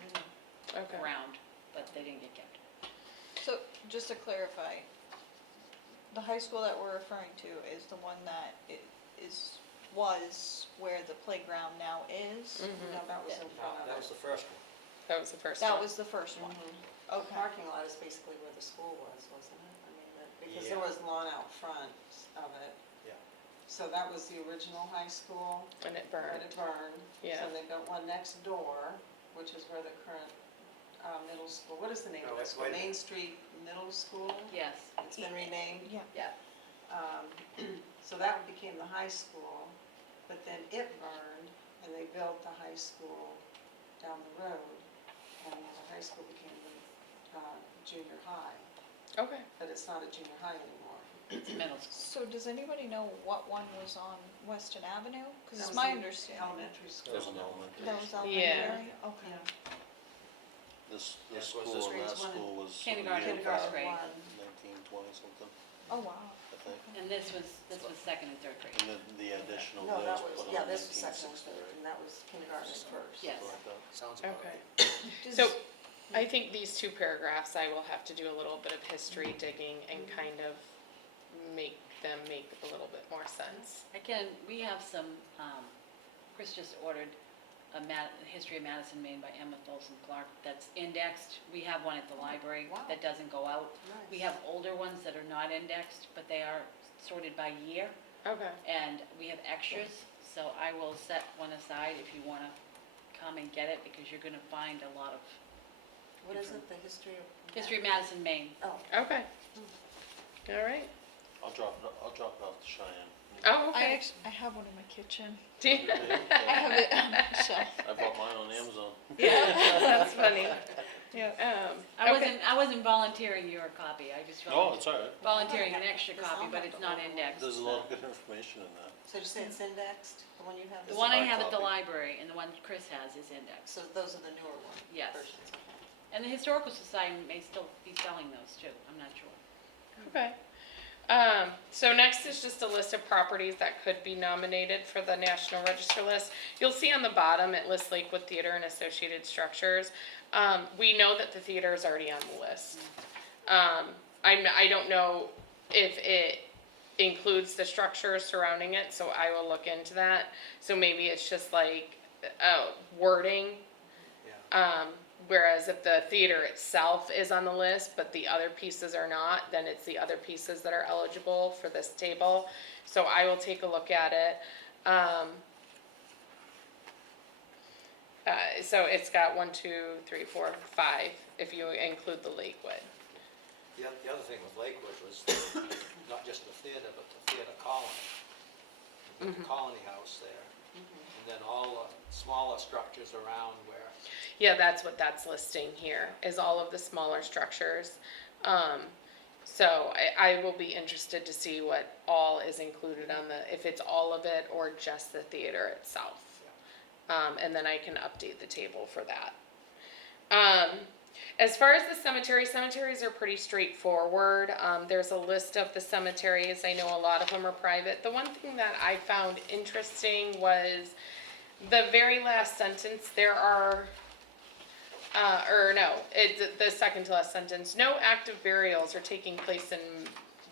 Okay. around, but they didn't get kept. So, just to clarify, the high school that we're referring to is the one that was where the playground now is? Mhm. no, that was in front of that it. was the first one. That was the first That one. was the first one? The Okay. parking lot is basically where the school was, wasn't it? I mean, because there Yeah. was lawn out front of it. Yeah. So that was the original high school, And it but burned. it burned. Yeah. So they built one next door, which is where the current middle school, what is the name No, of the wait- school? wait a Main Street Middle School? Yes. It's been renamed. Yeah. Yeah. So that became the high school, but then it burned, and they built the high school down the road, and the high school became the junior high, Okay. but it's not a junior high anymore. It's middle school. So does anybody know what one was on Weston Avenue? Because That it's was my the understanding. Elementary school. There's an elementary. That was school. elementary? Yeah. Okay. Yeah. This Yes, school was this and that grades one and- school was. Kindergarten and year first grade. 1920 something, Oh, wow. I think. And this was second and third grade. And then the additional No, day that was was, put yeah, on this was second and 1960, third, and that was kindergarten at first. Yes. something like that. Sounds about Okay. right. So, I think these two paragraphs, I will have to do a little bit of history digging and kind of make them make a little bit more sense. Again, we have some, Chris just ordered a History of Madison, Maine by Emma Folsom Clark that's indexed. We have one at the library Wow. that doesn't go out. Nice. We have older ones that are not indexed, but they are sorted by year, Okay. and we have extras, so I will set one aside if you wanna come and get it, because you're gonna find a lot of What is it, the history of? History of Madison, Maine. Oh, Okay. All right. I'll drop it off to Cheyenne. Oh, okay. I have one in my kitchen. Do you- I have it on the shelf. I bought mine on Amazon. Yeah. That's funny. Yeah. Okay. I wasn't volunteering your copy, I just Oh, it's all right. volunteering an extra Because copy, I'll but have it's to not order one. indexed. There's a lot of good information in that. so you say it's indexed, the one you have? The is- one I hard have at the copy. library and the one Chris has is indexed. So those are the newer ones? Yes. Versions, okay. And the Historical Society may still be selling those too, I'm not sure. Okay. So next is just a list of properties that could be nominated for the National Register list. You'll see on the bottom, it lists Lakewood Theater and associated structures. We know that the theater is already on the list. I don't know if it includes the structures surrounding it, so I will look into that. So maybe it's just like, wording. Yeah. Whereas if the theater itself is on the list, but the other pieces are not, then it's the other pieces that are eligible for this table. So I will take a look at it. So it's got 1, 2, 3, 4, 5, if you include the Lakewood. The other thing with Lakewood was not just the theater, but the theater colony. The colony house there. And then all the smaller structures around where, Yeah, that's what that's listing here, is all of the smaller structures. So I will be interested to see what all is included on the, if it's all of it or just the theater itself. And then I can update the table for that. As far as the cemeteries are pretty straightforward. There's a list of the cemeteries. I know a lot of them are private. The one thing that I found interesting was the very last sentence. There are, it's the second to last sentence. No active burials are taking place in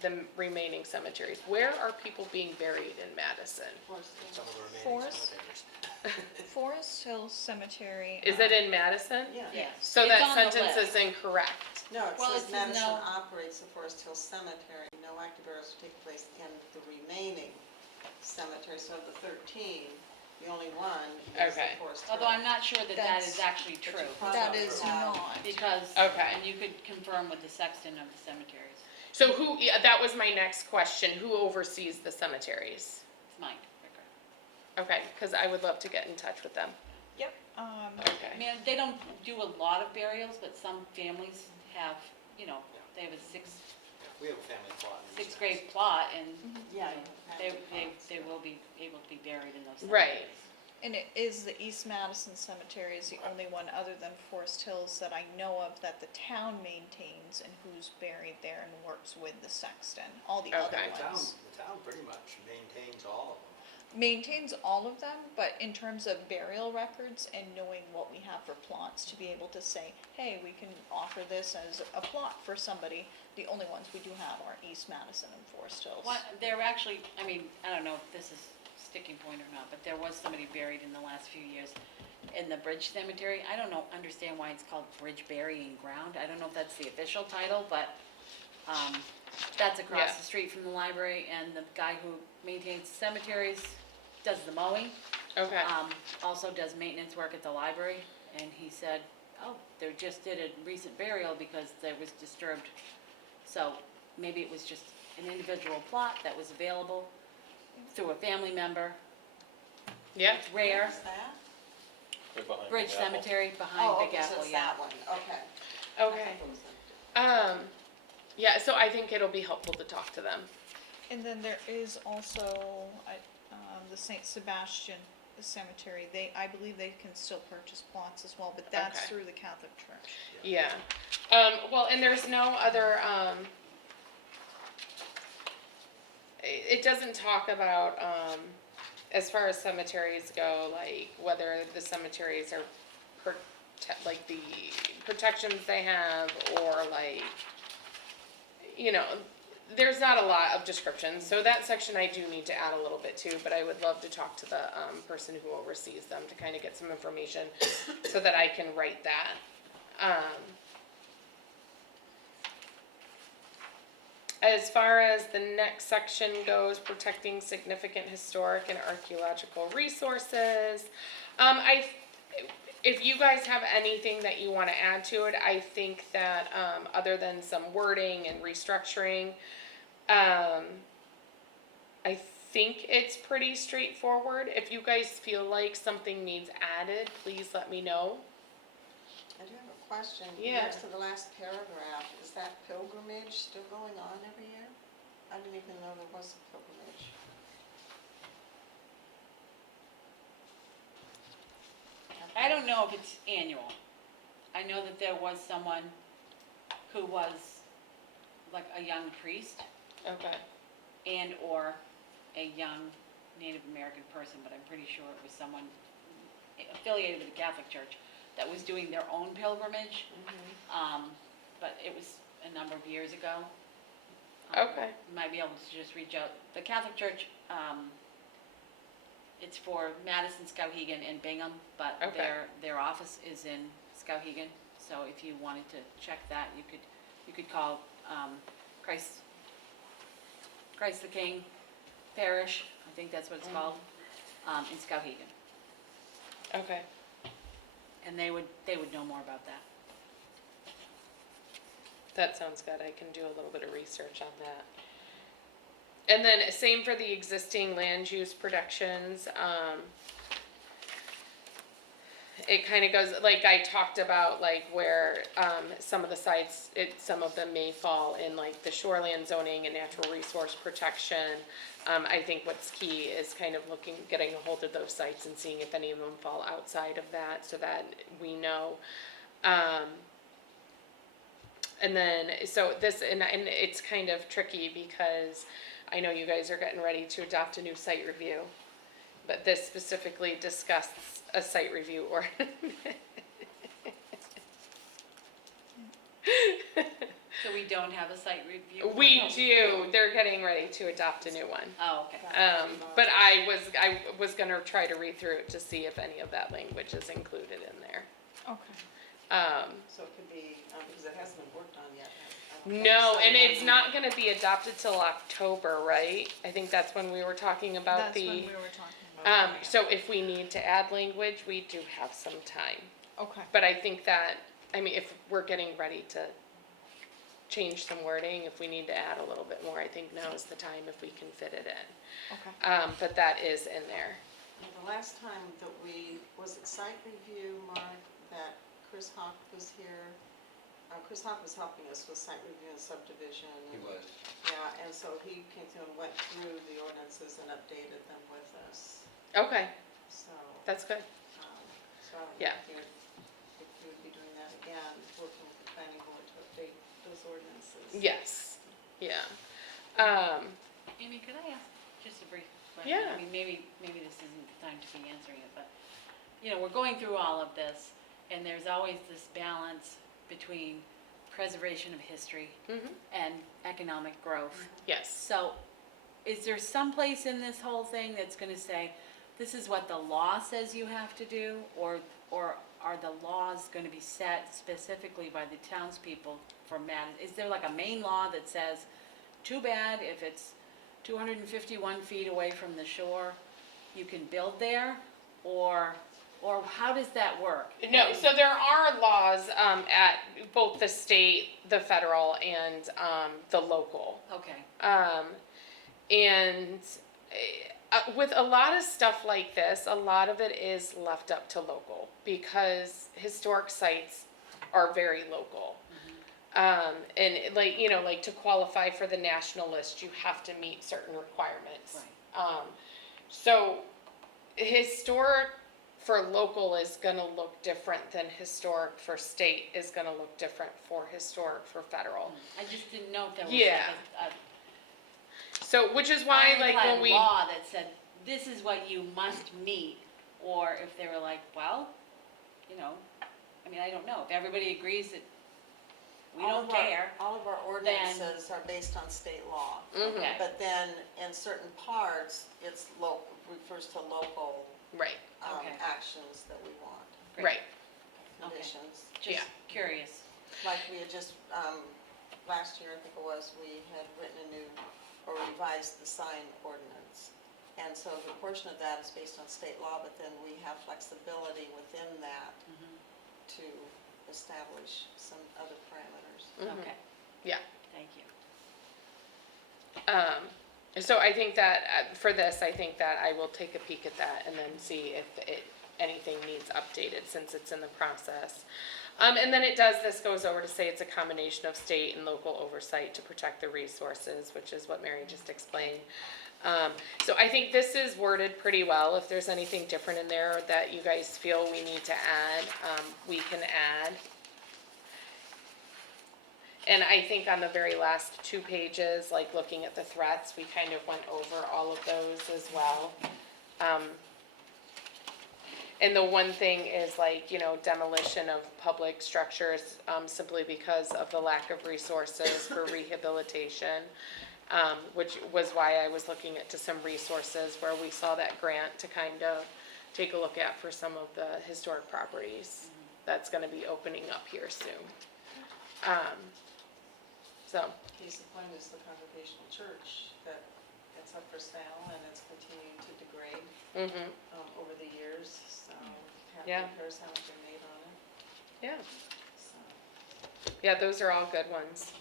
the remaining cemeteries. Where are people being buried in Madison? some of the remaining Forest? cemeteries. Forest Hill Cemetery. Is it in Madison? Yeah. Yes. So It's that on the sentence list. is incorrect. No, it Well, says it says Madison no. operates the Forest Hill Cemetery. No active burials will take place in the remaining cemeteries. So of the 13, the only one is Okay. the Forest Hill. Although I'm not sure that that is That's- actually But true, you probably That is have- not. because, Okay. and you could confirm with the sexton of the cemeteries. So who, yeah, that was my next question. Who oversees the cemeteries? It's Mike Ricker. Okay, because I would love to get in touch with them. Yep. I Okay. mean, they don't do a lot of burials, but some families have, you know, they have a Yeah, we have a family plot. in sixth East grade plot, and Yeah. they will be able to be buried in those Right. cemeteries. And it is the East Madison Cemetery is the only one other than Forest Hills that I know of that the town maintains and who's buried there and works with the sexton. All the other Okay. ones. The town pretty much maintains all of them. Maintains all of them, but in terms of burial records and knowing what we have for plots, to be able to say, hey, we can offer this as a plot for somebody, the only ones we do have are East Madison and Forest Hills. What, they're actually, I mean, I don't know if this is sticking point or not, but there was somebody buried in the last few years in the Bridge Cemetery. I don't know, understand why it's called Bridge Burying Ground. I don't know if that's the official title, but, that's across Yeah. the street from the library, and the guy who maintains the cemeteries does the mowing. Okay. Also does maintenance work at the library, and he said, oh, they just did a recent burial because there was disturbed. So maybe it was just an individual plot that was available through a family member. Yeah. It's rare. Where's that? Right behind Bridge Big Apple. Cemetery Oh, behind Big okay, so Apple, it's yeah. that one, okay. Okay. I thought it was that. Yeah, so I think it'll be helpful to talk to them. And then there is also, the Saint Sebastian Cemetery, I believe they can still purchase plots as well, but that's Okay. through the Catholic Church. Yeah. Well, and there's no other, it doesn't talk about, as far as cemeteries go, like whether the cemeteries are like the protections they have, or like, you know, there's not a lot of descriptions, so that section I do need to add a little bit to, but I would love to talk to the, person who oversees them to kind of get some information so that I can write that. As far as the next section goes, protecting significant historic and archaeological resources, if you guys have anything that you want to add to it, I think that, other than some wording and restructuring, I think it's pretty straightforward. If you guys feel like something needs added, please let me know. I do have a question. Yeah. Next to the last paragraph, is that pilgrimage still going on every year? I didn't even know there was a pilgrimage. I don't know if it's annual. I know that there was someone who was like a young priest Okay. and/or a young Native American person, but I'm pretty sure it was someone affiliated with the Catholic Church that was doing their own pilgrimage. But it was a number of years ago. Okay. You might be able to just reach out. The Catholic Church, it's for Madison, Skowhegan, and Bingham, but Okay. their office is in Skowhegan. So if you wanted to check that, you could call Christ the King Parish, I think that's what it's called, in Skowhegan, Okay. and they would know more about that. That sounds good. I can do a little bit of research on that. And then same for the existing land use protections. It kind of goes, like I talked about, like where some of the sites, some of them may fall in like the shoreland zoning and natural resource protection. I think what's key is kind of getting a hold of those sites and seeing if any of them fall outside of that, so that we know. And then, so this, and it's kind of tricky because I know you guys are getting ready to adopt a new site review, but this specifically discusses a site review ordinance. So we don't have a site review? We do, they're getting ready to adopt a new one. Oh, okay. But I was gonna try to read through it to see if any of that language is included in there. Okay. So it could be, because it hasn't been worked on yet. I don't think No, so. and it's not gonna be adopted till October, right? I think that's when we were talking about That's the. when we were talking about. So if we need to add language, we do have some time. Okay. But I think that, I mean, if we're getting ready to change some wording, if we need to add a little bit more, I think now is the time if we can fit it in. Okay. But that is in there. And the last time that was it site review, Mark, that Chris Hawk was here? Chris Hawk was helping us with site review and subdivision. He was. Yeah, and so he came through and went through the ordinances and updated them with us, Okay, so. that's good. So I don't know Yeah. if you would be doing that again, working with the planning board to update those ordinances. Yes, yeah. Amy, could I ask just a brief question? Yeah. I mean, maybe this isn't the time to be answering it, but, you know, we're going through all of this, and there's always this balance between preservation of history Mhm. and economic growth. Yes. So, is there some place in this whole thing that's gonna say, this is what the law says you have to do, or are the laws gonna be set specifically by the townspeople for Madison? Is there like a main law that says, too bad if it's 251 feet away from the shore, you can build there, or how does that work? No, so there are laws at both the state, the federal, and the local. Okay, And with a lot of stuff like this, a lot of it is left up to local because historic sites are very local. And like, you know, like to qualify for the national list, you have to meet certain requirements. right, So historic for local is gonna look different than historic for state is gonna look different for historic for federal. I just didn't know if there was Yeah. like a So, which is why, like, when we. law that said, this is what you must meet, or if they were like, well, you know, I mean, I don't know, if everybody agrees that we don't care. All of our ordinances are based on state law. Mhm. Okay. But then in certain parts, it's refers to local Right, Okay. actions that we want, Great. right, Okay. conditions. Yeah. Just curious. Like we had just, last year, I think it was, we had written a new, or revised the sign ordinance. And so the portion of that is based on state law, but then we have flexibility within that to establish some other parameters. Mhm. Okay. Yeah. Thank you. So I think that, for this, I think that I will take a peek at that and then see if anything needs updated since it's in the process. And then this goes over to say it's a combination of state and local oversight to protect the resources, which is what Mary just explained. So I think this is worded pretty well. If there's anything different in there that you guys feel we need to add, we can add. And I think on the very last 2 pages, like looking at the threats, we kind of went over all of those as well. And the one thing is like, you know, demolition of public structures, simply because of the lack of resources for rehabilitation. Which was why I was looking to some resources where we saw that grant to kind of take a look at for some of the historic properties. That's gonna be opening up here soon. So, Case in point is the Congregational Church, that it's up for sale and it's continuing to degrade over the years, so Yeah. repairs haven't been made on it, yeah, so. Yeah, those are all good ones.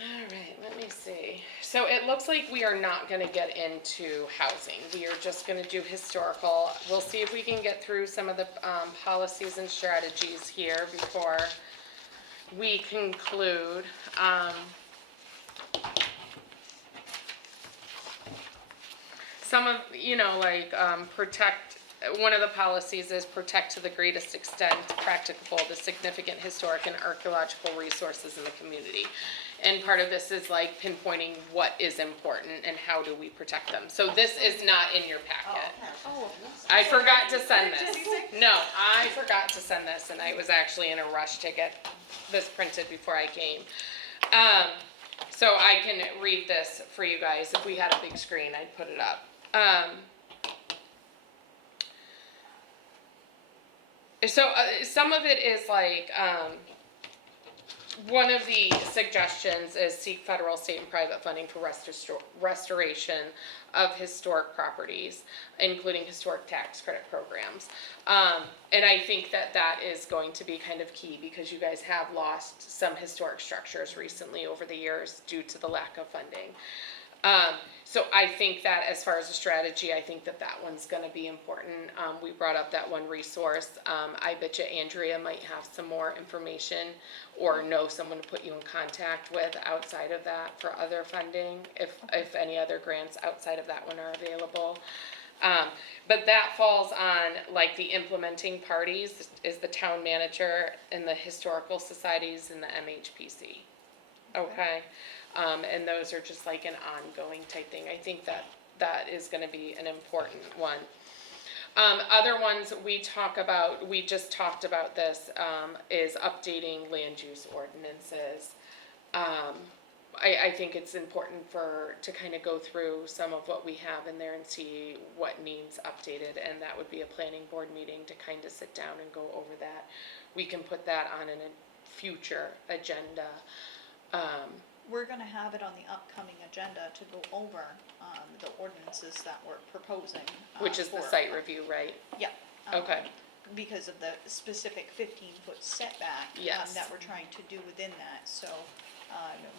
All right, let me see. So it looks like we are not gonna get into housing. We are just gonna do historical. We'll see if we can get through some of the policies and strategies here before we conclude. Some of, like, protect, one of the policies is protect to the greatest extent practicable the significant historic and archaeological resources in the community. And part of this is like pinpointing what is important and how do we protect them. So this is not in your packet. Oh, I forgot to send this. No, I forgot to send this, and I was actually in a rush to get this printed before I came. So I can read this for you guys. If we had a big screen, I'd put it up. Some of it is like, one of the suggestions is seek federal, state, and private funding for restoration of historic properties, including historic tax credit programs. And I think that that is going to be kind of key because you guys have lost some historic structures recently over the years due to the lack of funding. So I think that as far as a strategy, I think that that one's gonna be important. We brought up that one resource. I bet you Andrea might have some more information or know someone to put you in contact with outside of that for other funding, if any other grants outside of that one are available. But that falls on, like, the implementing parties is the town manager and the historical societies and the MHPC. Okay? And those are just like an ongoing type thing. I think that that is gonna be an important one. Other ones we just talked about this, is updating land use ordinances. I think it's important to kind of go through some of what we have in there and see what needs updated, and that would be a planning board meeting to kind of sit down and go over that. We can put that on a future agenda. We're gonna have it on the upcoming agenda to go over, the ordinances that we're proposing. Which is the for- site review, right? Yeah. Okay. Because of the specific 15-foot setback. Yes. That we're trying to do within that, so,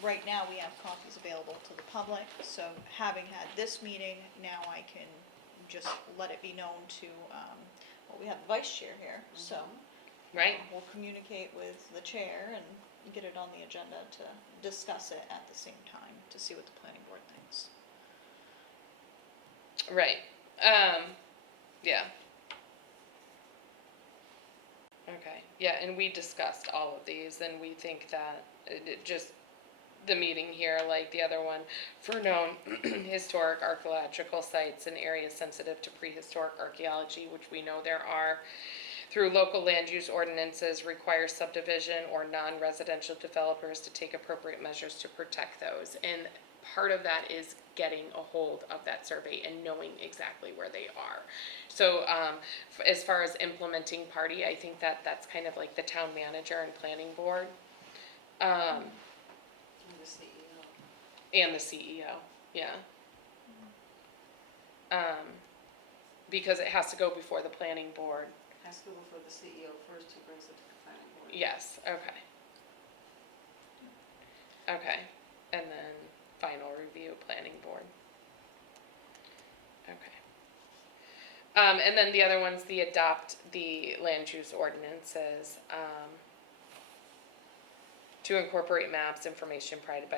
right now we have copies available to the public, so having had this meeting, now I can just let it be known to, well, we have the vice chair here, so. Right? We'll communicate with the chair and get it on the agenda to discuss it at the same time, to see what the planning board thinks. Right. Yeah. Okay, yeah, and we discussed all of these, and we think that it just, the meeting here, like the other one, for known historic archaeological sites and areas sensitive to prehistoric archaeology, which we know there are, through local land use ordinances, require subdivision or non-residential developers to take appropriate measures to protect those. And part of that is getting a hold of that survey and knowing exactly where they are. So as far as implementing party, I think that that's kind of like the town manager and planning board. And the CEO. And the CEO, yeah. Because it has to go before the planning board. Has to go before the CEO first, who brings it to the planning board. Yes, okay. Okay, and then final review, planning board. Okay. And then the other one's the adopt the land use ordinances, to incorporate maps, information provided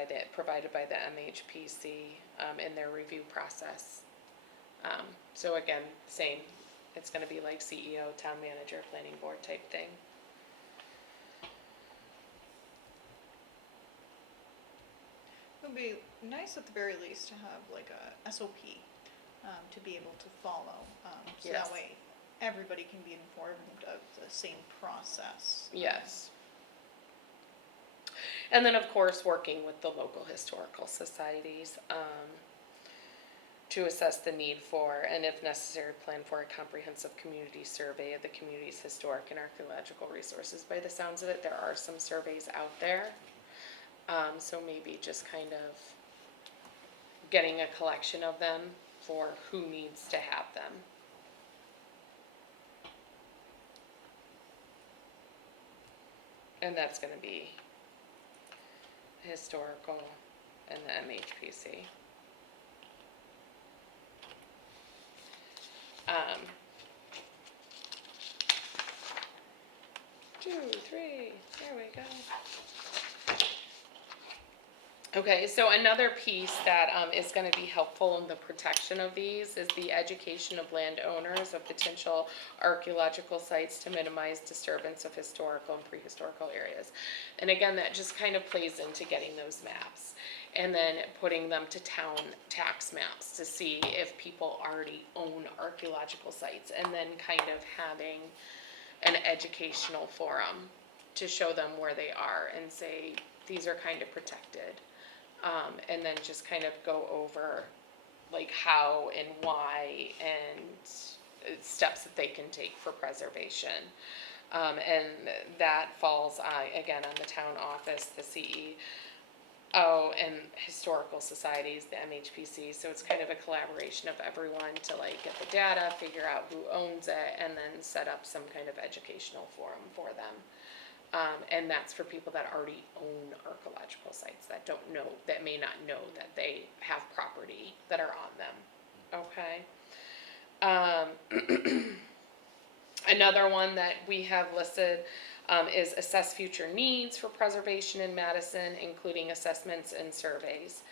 by the MHPC, in their review process. So again, same, it's gonna be like CEO, town manager, planning board type thing. It would be nice at the very least to have like a SOP, to be able to follow, so Yes. that way everybody can be informed of the same process. Yes. And then, of course, working with the local historical societies, to assess the need for, and if necessary, plan for a comprehensive community survey of the community's historic and archaeological resources. By the sounds of it, there are some surveys out there. So maybe just kind of getting a collection of them for who needs to have them. And that's gonna be historical and the MHPC. Two, three, there we go. Okay, so another piece that is going to be helpful in the protection of these is the education of landowners of potential archaeological sites to minimize disturbance of historical and prehistorical areas. And again, that just kind of plays into getting those maps and then putting them to town tax maps to see if people already own archaeological sites, and then kind of having an educational forum to show them where they are and say, these are kind of protected. And then just kind of go over like how and why and steps that they can take for preservation. And that falls again on the town office, the CEO, and historical societies, the MHPC. So it's kind of a collaboration of everyone to like get the data, figure out who owns it, and then set up some kind of educational forum for them. And that's for people that already own archaeological sites that don't know, that may not know that they have property that are on them. Okay. Another one that we have listed is assess future needs for preservation in Madison, including assessments and surveys.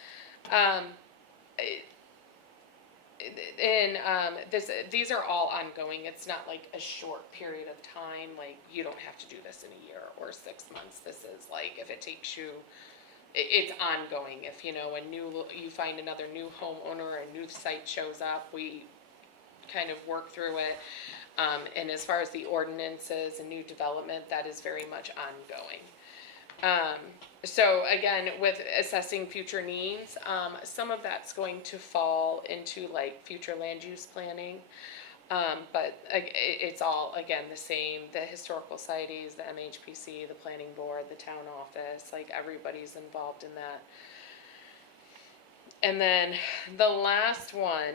These are all ongoing. It's not like a short period of time. Like you don't have to do this in a year or 6 months. This is like if it takes you, it's ongoing. If you find another new homeowner or a new site shows up, we kind of work through it. And as far as the ordinances and new development, that is very much ongoing. So again, with assessing future needs, some of that's going to fall into like future land use planning. But it's all, again, the same, the historical societies, the MHPC, the planning board, the town office, like everybody's involved in that. And then the last one,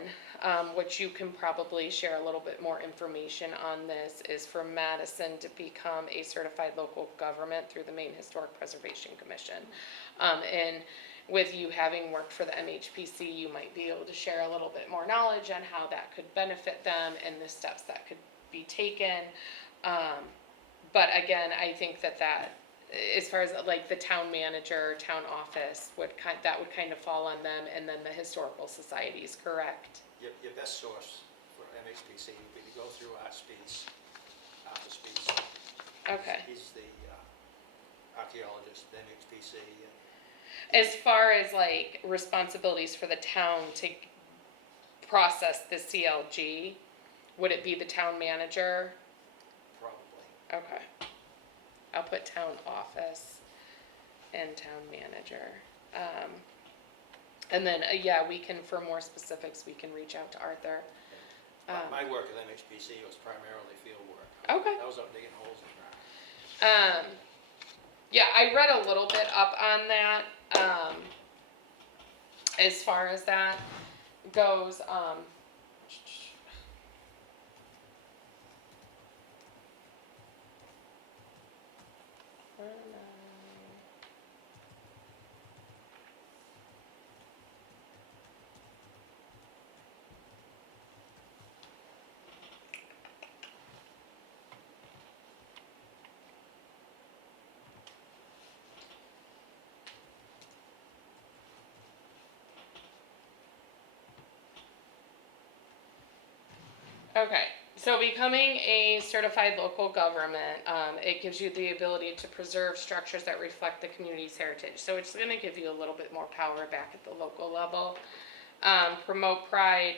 which you can probably share a little bit more information on this, is for Madison to become a certified local government through the Maine Historic Preservation Commission. And with you having worked for the MHPC, you might be able to share a little bit more knowledge on how that could benefit them and the steps that could be taken. But again, I think that as far as like the town manager, town office, that would kind of fall on them, and then the historical societies, correct? Your best source for MHPC would be to go through Arthur Speeds. Okay. He's the archaeologist, MHPC. As far as like responsibilities for the town to process the CLG, would it be the town manager? Probably. Okay. I'll put town office and town manager. And then, we can, for more specifics, we can reach out to Arthur. My work at MHPC was primarily field work. Okay. I was up digging holes in the ground. I read a little bit up on that, as far as that goes. Okay, so becoming a certified local government, it gives you the ability to preserve structures that reflect the community's heritage. So it's going to give you a little bit more power back at the local level. Promote pride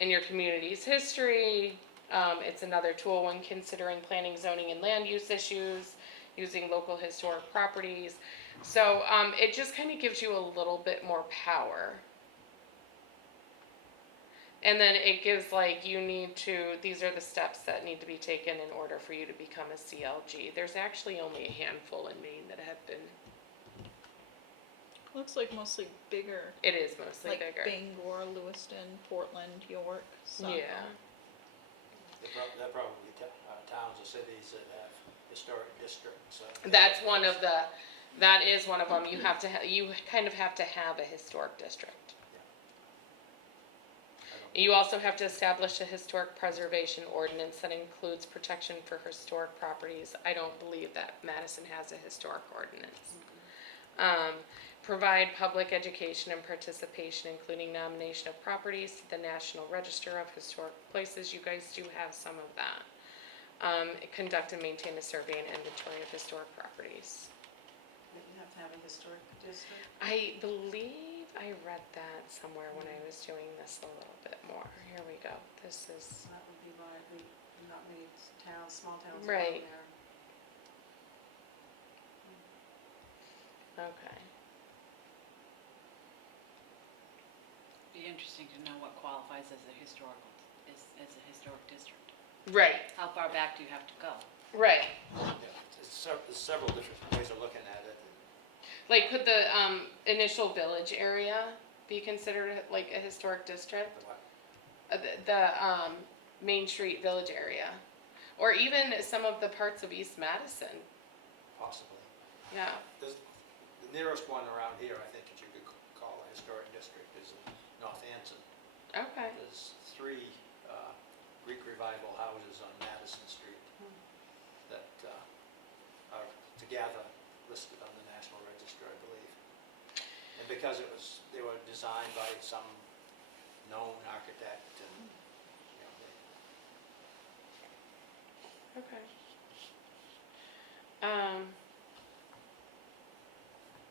in your community's history. It's another tool when considering planning, zoning, and land use issues, using local historic properties. So it just kind of gives you a little bit more power. And then it gives these are the steps that need to be taken in order for you to become a CLG. There's actually only a handful in Maine that have been. Looks like mostly bigger. It is mostly like bigger. Bangor, Lewiston, Portland, York, Saco. Yeah. They're probably towns or cities that have historic districts. That's one of the, that is one of them. You have to, you kind of have to have a historic district. You also have to establish a historic preservation ordinance that includes protection for historic properties. I don't believe that Madison has a historic ordinance. Provide public education and participation, including nomination of properties to the National Register of Historic Places. You guys do have some of that. Conduct and maintain a survey and inventory of historic properties. That you have to have a historic district? I believe I read that somewhere when I was doing this a little bit more. Here we go. This is, So that would be why not many towns, small towns Right. around there. okay. Be interesting to know what qualifies as a historical, as a historic district. Right, How far back do you have to go? right. There's several different ways of looking at it. Like, could the initial village area be considered like a historic district? But what- The Main Street Village area, or even some of the parts of East Madison. Possibly. Yeah. The nearest one around here, I think, that you could call a historic district is in North Anson. Okay. There's 3 Greek Revival houses on Madison Street that are together listed on the National Register, I believe. And because they were designed by some known architect and, you know, Okay.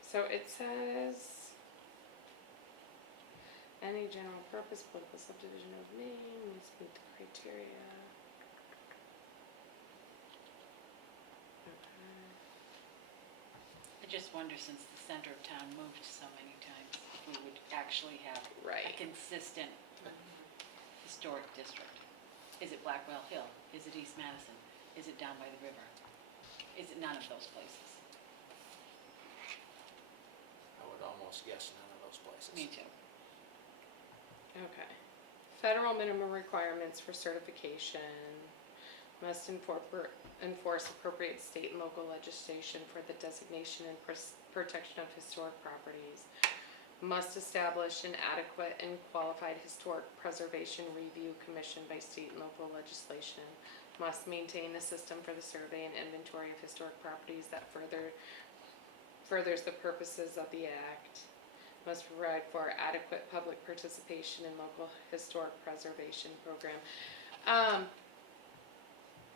So it says, any general purpose political subdivision of Maine must meet the criteria. Okay. I just wonder, since the center of town moved so many times, if we would actually have a Right. consistent historic district. Is it Blackwell Hill? Is it East Madison? Is it down by the river? Is it none of those places? I would almost guess none of those places. Me too. Okay. Federal minimum requirements for certification must enforce appropriate state and local legislation for the designation and protection of historic properties. Must establish an adequate and qualified historic preservation review commission by state and local legislation. Must maintain a system for the survey and inventory of historic properties that furthers the purposes of the act. Must provide for adequate public participation in local historic preservation program.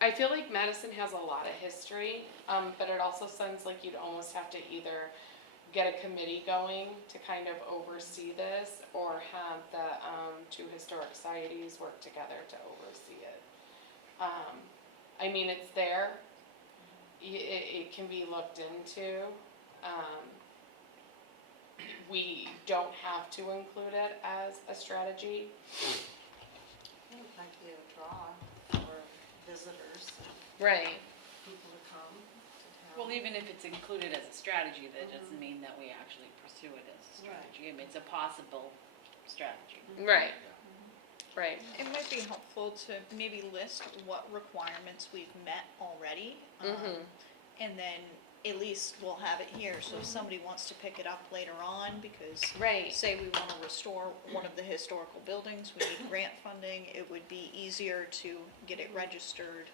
I feel like Madison has a lot of history, but it also sounds like you'd almost have to either get a committee going to kind of oversee this, or have the 2 historic societies work together to oversee it. I mean, it's there. It can be looked into. We don't have to include it as a strategy. It might be a draw for visitors, Right. people to come to town. Well, even if it's included as a strategy, that doesn't mean that we actually pursue it as a Right. strategy. I mean, it's a possible strategy. Right. Right. It might be helpful to maybe list what requirements we've met already. And then at least we'll have it here, so if somebody wants to pick it up later on, because Right. say we want to restore one of the historical buildings, we need grant funding, it would be easier to get it registered,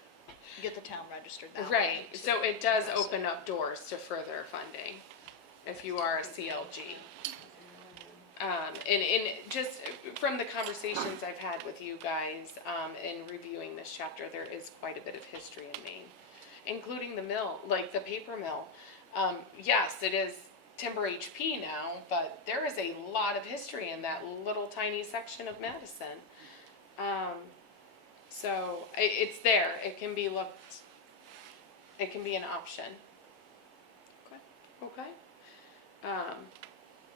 get the town registered that way. Right, so it does open up doors to further funding if you are a CLG. And just from the conversations I've had with you guys, in reviewing this chapter, there is quite a bit of history in Maine, including the mill, like the paper mill. Yes, it is timber HP now, but there is a lot of history in that little tiny section of Madison. So it's there, it can be looked, it can be an option. Okay?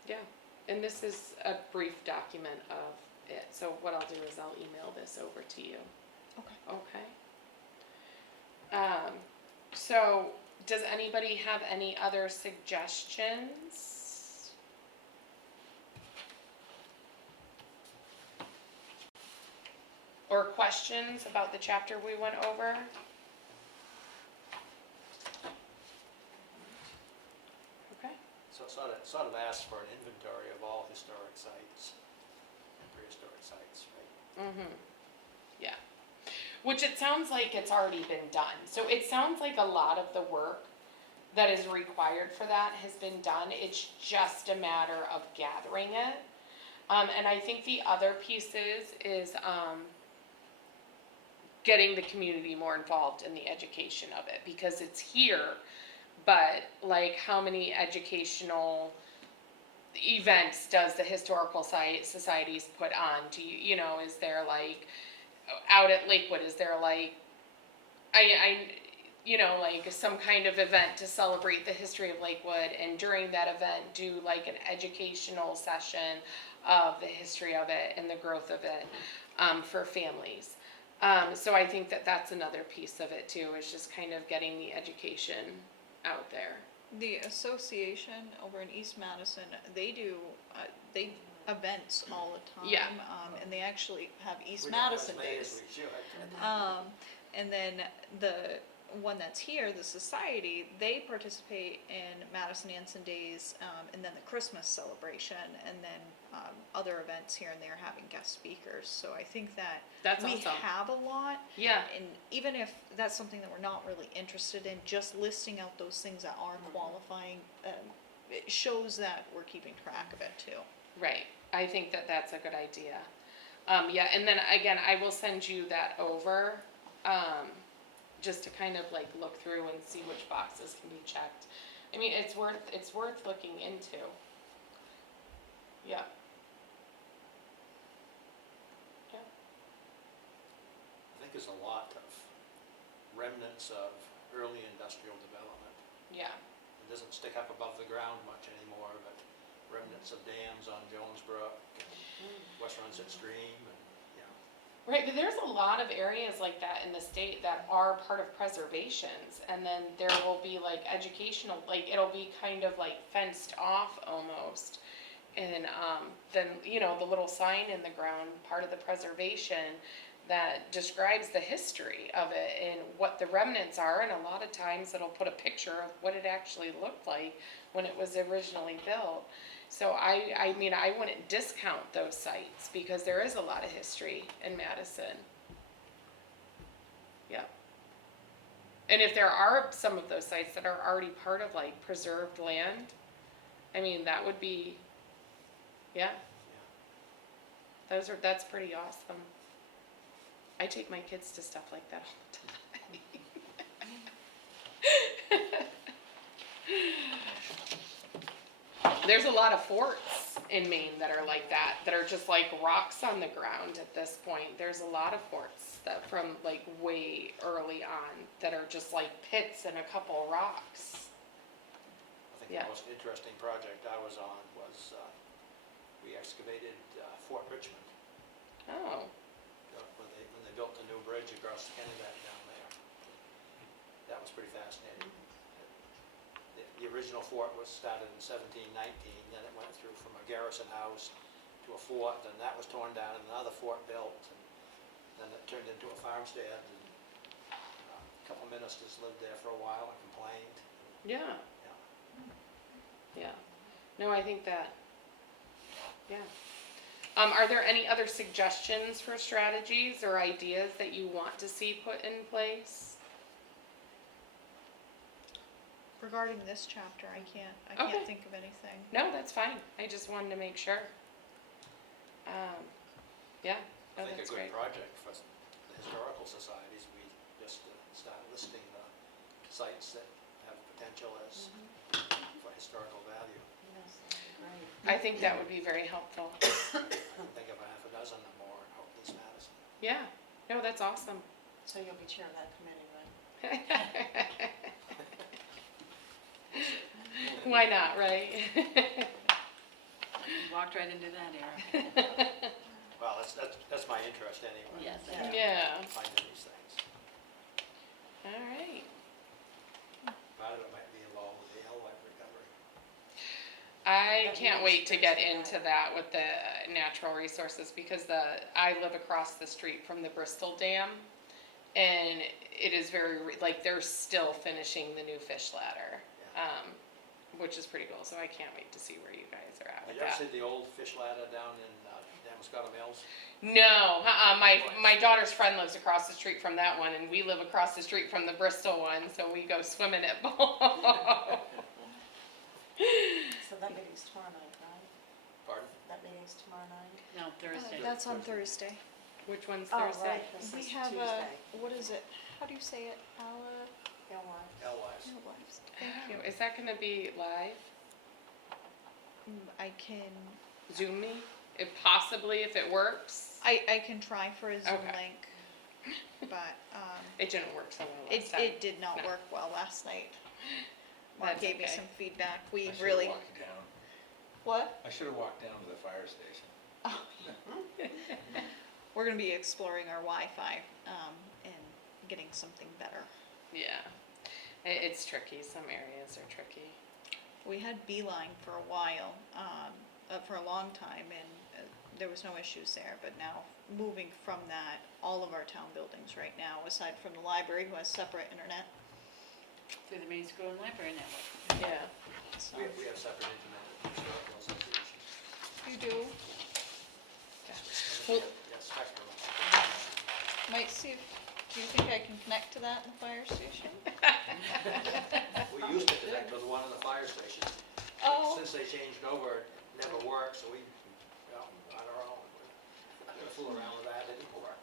Yeah, and this is a brief document of it, so what I'll do is I'll email this over to you. Okay. Okay? So, does anybody have any other suggestions? Or questions about the chapter we went over? sort of asks for an inventory of all historic sites and prehistoric sites, right? Mm-hmm. Yeah. Which it sounds like it's already been done. So it sounds like a lot of the work that is required for that has been done. It's just a matter of gathering it. And I think the other piece is getting the community more involved in the education of it, because it's here, but like how many educational events does the historical societies put on? Do you know, is there like out at Lakewood, is there like like some kind of event to celebrate the history of Lakewood, and during that event do like an educational session of the history of it and the growth of it for families. So I think that that's another piece of it too, is just kind of getting the education out there. The association over in East Madison, they do, they events all the time. Yeah. And they actually have East We don't have as Madison many as days. we should. And then the one that's here, the society, they participate in Madison Anson Days, and then the Christmas celebration, and then other events here and there having guest speakers. So I think that That's we awesome. have a lot, Yeah. and even if that's something that we're not really interested in, just listing out those things that are qualifying, it shows that we're keeping track of it too. Right. I think that that's a good idea. Yeah, and then again, I will send you that over, just to kind of like look through and see which boxes can be checked. I mean, it's worth looking into. Yeah. Yeah. I think there's a lot of remnants of early industrial development. Yeah. It doesn't stick up above the ground much anymore, but remnants of dams on Jones Brook and West Runset Stream and, Right, but there's a lot of areas like that in the state that are part of preservations, and then there will be like educational, like it'll be kind of like fenced off almost. And then, the little sign in the ground, part of the preservation that describes the history of it and what the remnants are, and a lot of times it'll put a picture of what it actually looked like when it was originally built. So I mean, I wouldn't discount those sites, because there is a lot of history in Madison. Yeah. And if there are some of those sites that are already part of like preserved land, I mean, that would be, yeah. That's pretty awesome. I take my kids to stuff like that all the time. There's a lot of forts in Maine that are like that are just like rocks on the ground at this point. There's a lot of forts that from like way early on that are just like pits and a couple rocks. I think Yeah. the most interesting project I was on was, we excavated Fort Richmond. Oh, When they built the new bridge across the Kennebec down there. That was pretty fascinating. The original fort was started in 1719, then it went through from a garrison house to a fort, then that was torn down and another fort built, and then it turned into a farmstead, and a couple ministers lived there for a while and complained. yeah, Yeah. yeah. No, I think that, yeah. Are there any other suggestions for strategies or ideas that you want to see put in place? Regarding this chapter, I Okay. can't think of anything. No, that's fine. I just wanted to make sure. Yeah, I no, think that's a good great. project for the historical societies, we just start listing the sites that have potential as for historical value. Yes, that'd be great. I think that would be very helpful. Think of half a dozen or more in East Madison. Yeah, no, that's awesome. So you'll be chair of that committee, right? Why not, right? You walked right into that, Eric. Well, that's my interest anyway. Yes, Yeah. Yeah, Finding these things. all right. Part of it might be involved with the alewife recovery. I That can't makes wait to sense get to into that. that with the natural resources, because I live across the street from the Bristol Dam, and it is very, like, they're still finishing the new fish ladder. Yeah. which is pretty cool, so I can't wait to see where you guys are at Did with you ever that. see the old fish ladder down in Damascotta Mills? No, my daughter's friend lives across the street from that one, and we live across the street from the Bristol one, so we go swimming at both. So that meeting's tomorrow night, right? Pardon? That meeting's tomorrow night? No, Thursday. That's on Thursday. Which one's Oh, Thursday? right, this We is have Tuesday. what is it? How do you say it? Illinois. L-wise. Thank you. Is that gonna be live? I can, Zoom me? If possibly, if it works. I can try for a Zoom Okay. link, but, It didn't work so well it, last time. it did not No. work well last night. Mark That's gave me okay. some feedback. We I should've really, walked down. what? I should have walked down to the fire station. Oh, we're gonna be exploring our Wi-Fi, and getting something better. Yeah. It's tricky. Some areas are tricky. We had Beeline for a while, for a long time, and there was no issues there, but now, moving from that, all of our town buildings right now, aside from the library, who has separate internet, Through the main school and library network. Yeah. so. We have separate internet with the historical association. You do, Well- Yeah, Spectrum. might see if, do you think I can connect to that in the fire station? We used to connect with the one in the fire station. Oh, Since they changed over, it never worked, so we, on our own, we're gonna fool around with that, it didn't work.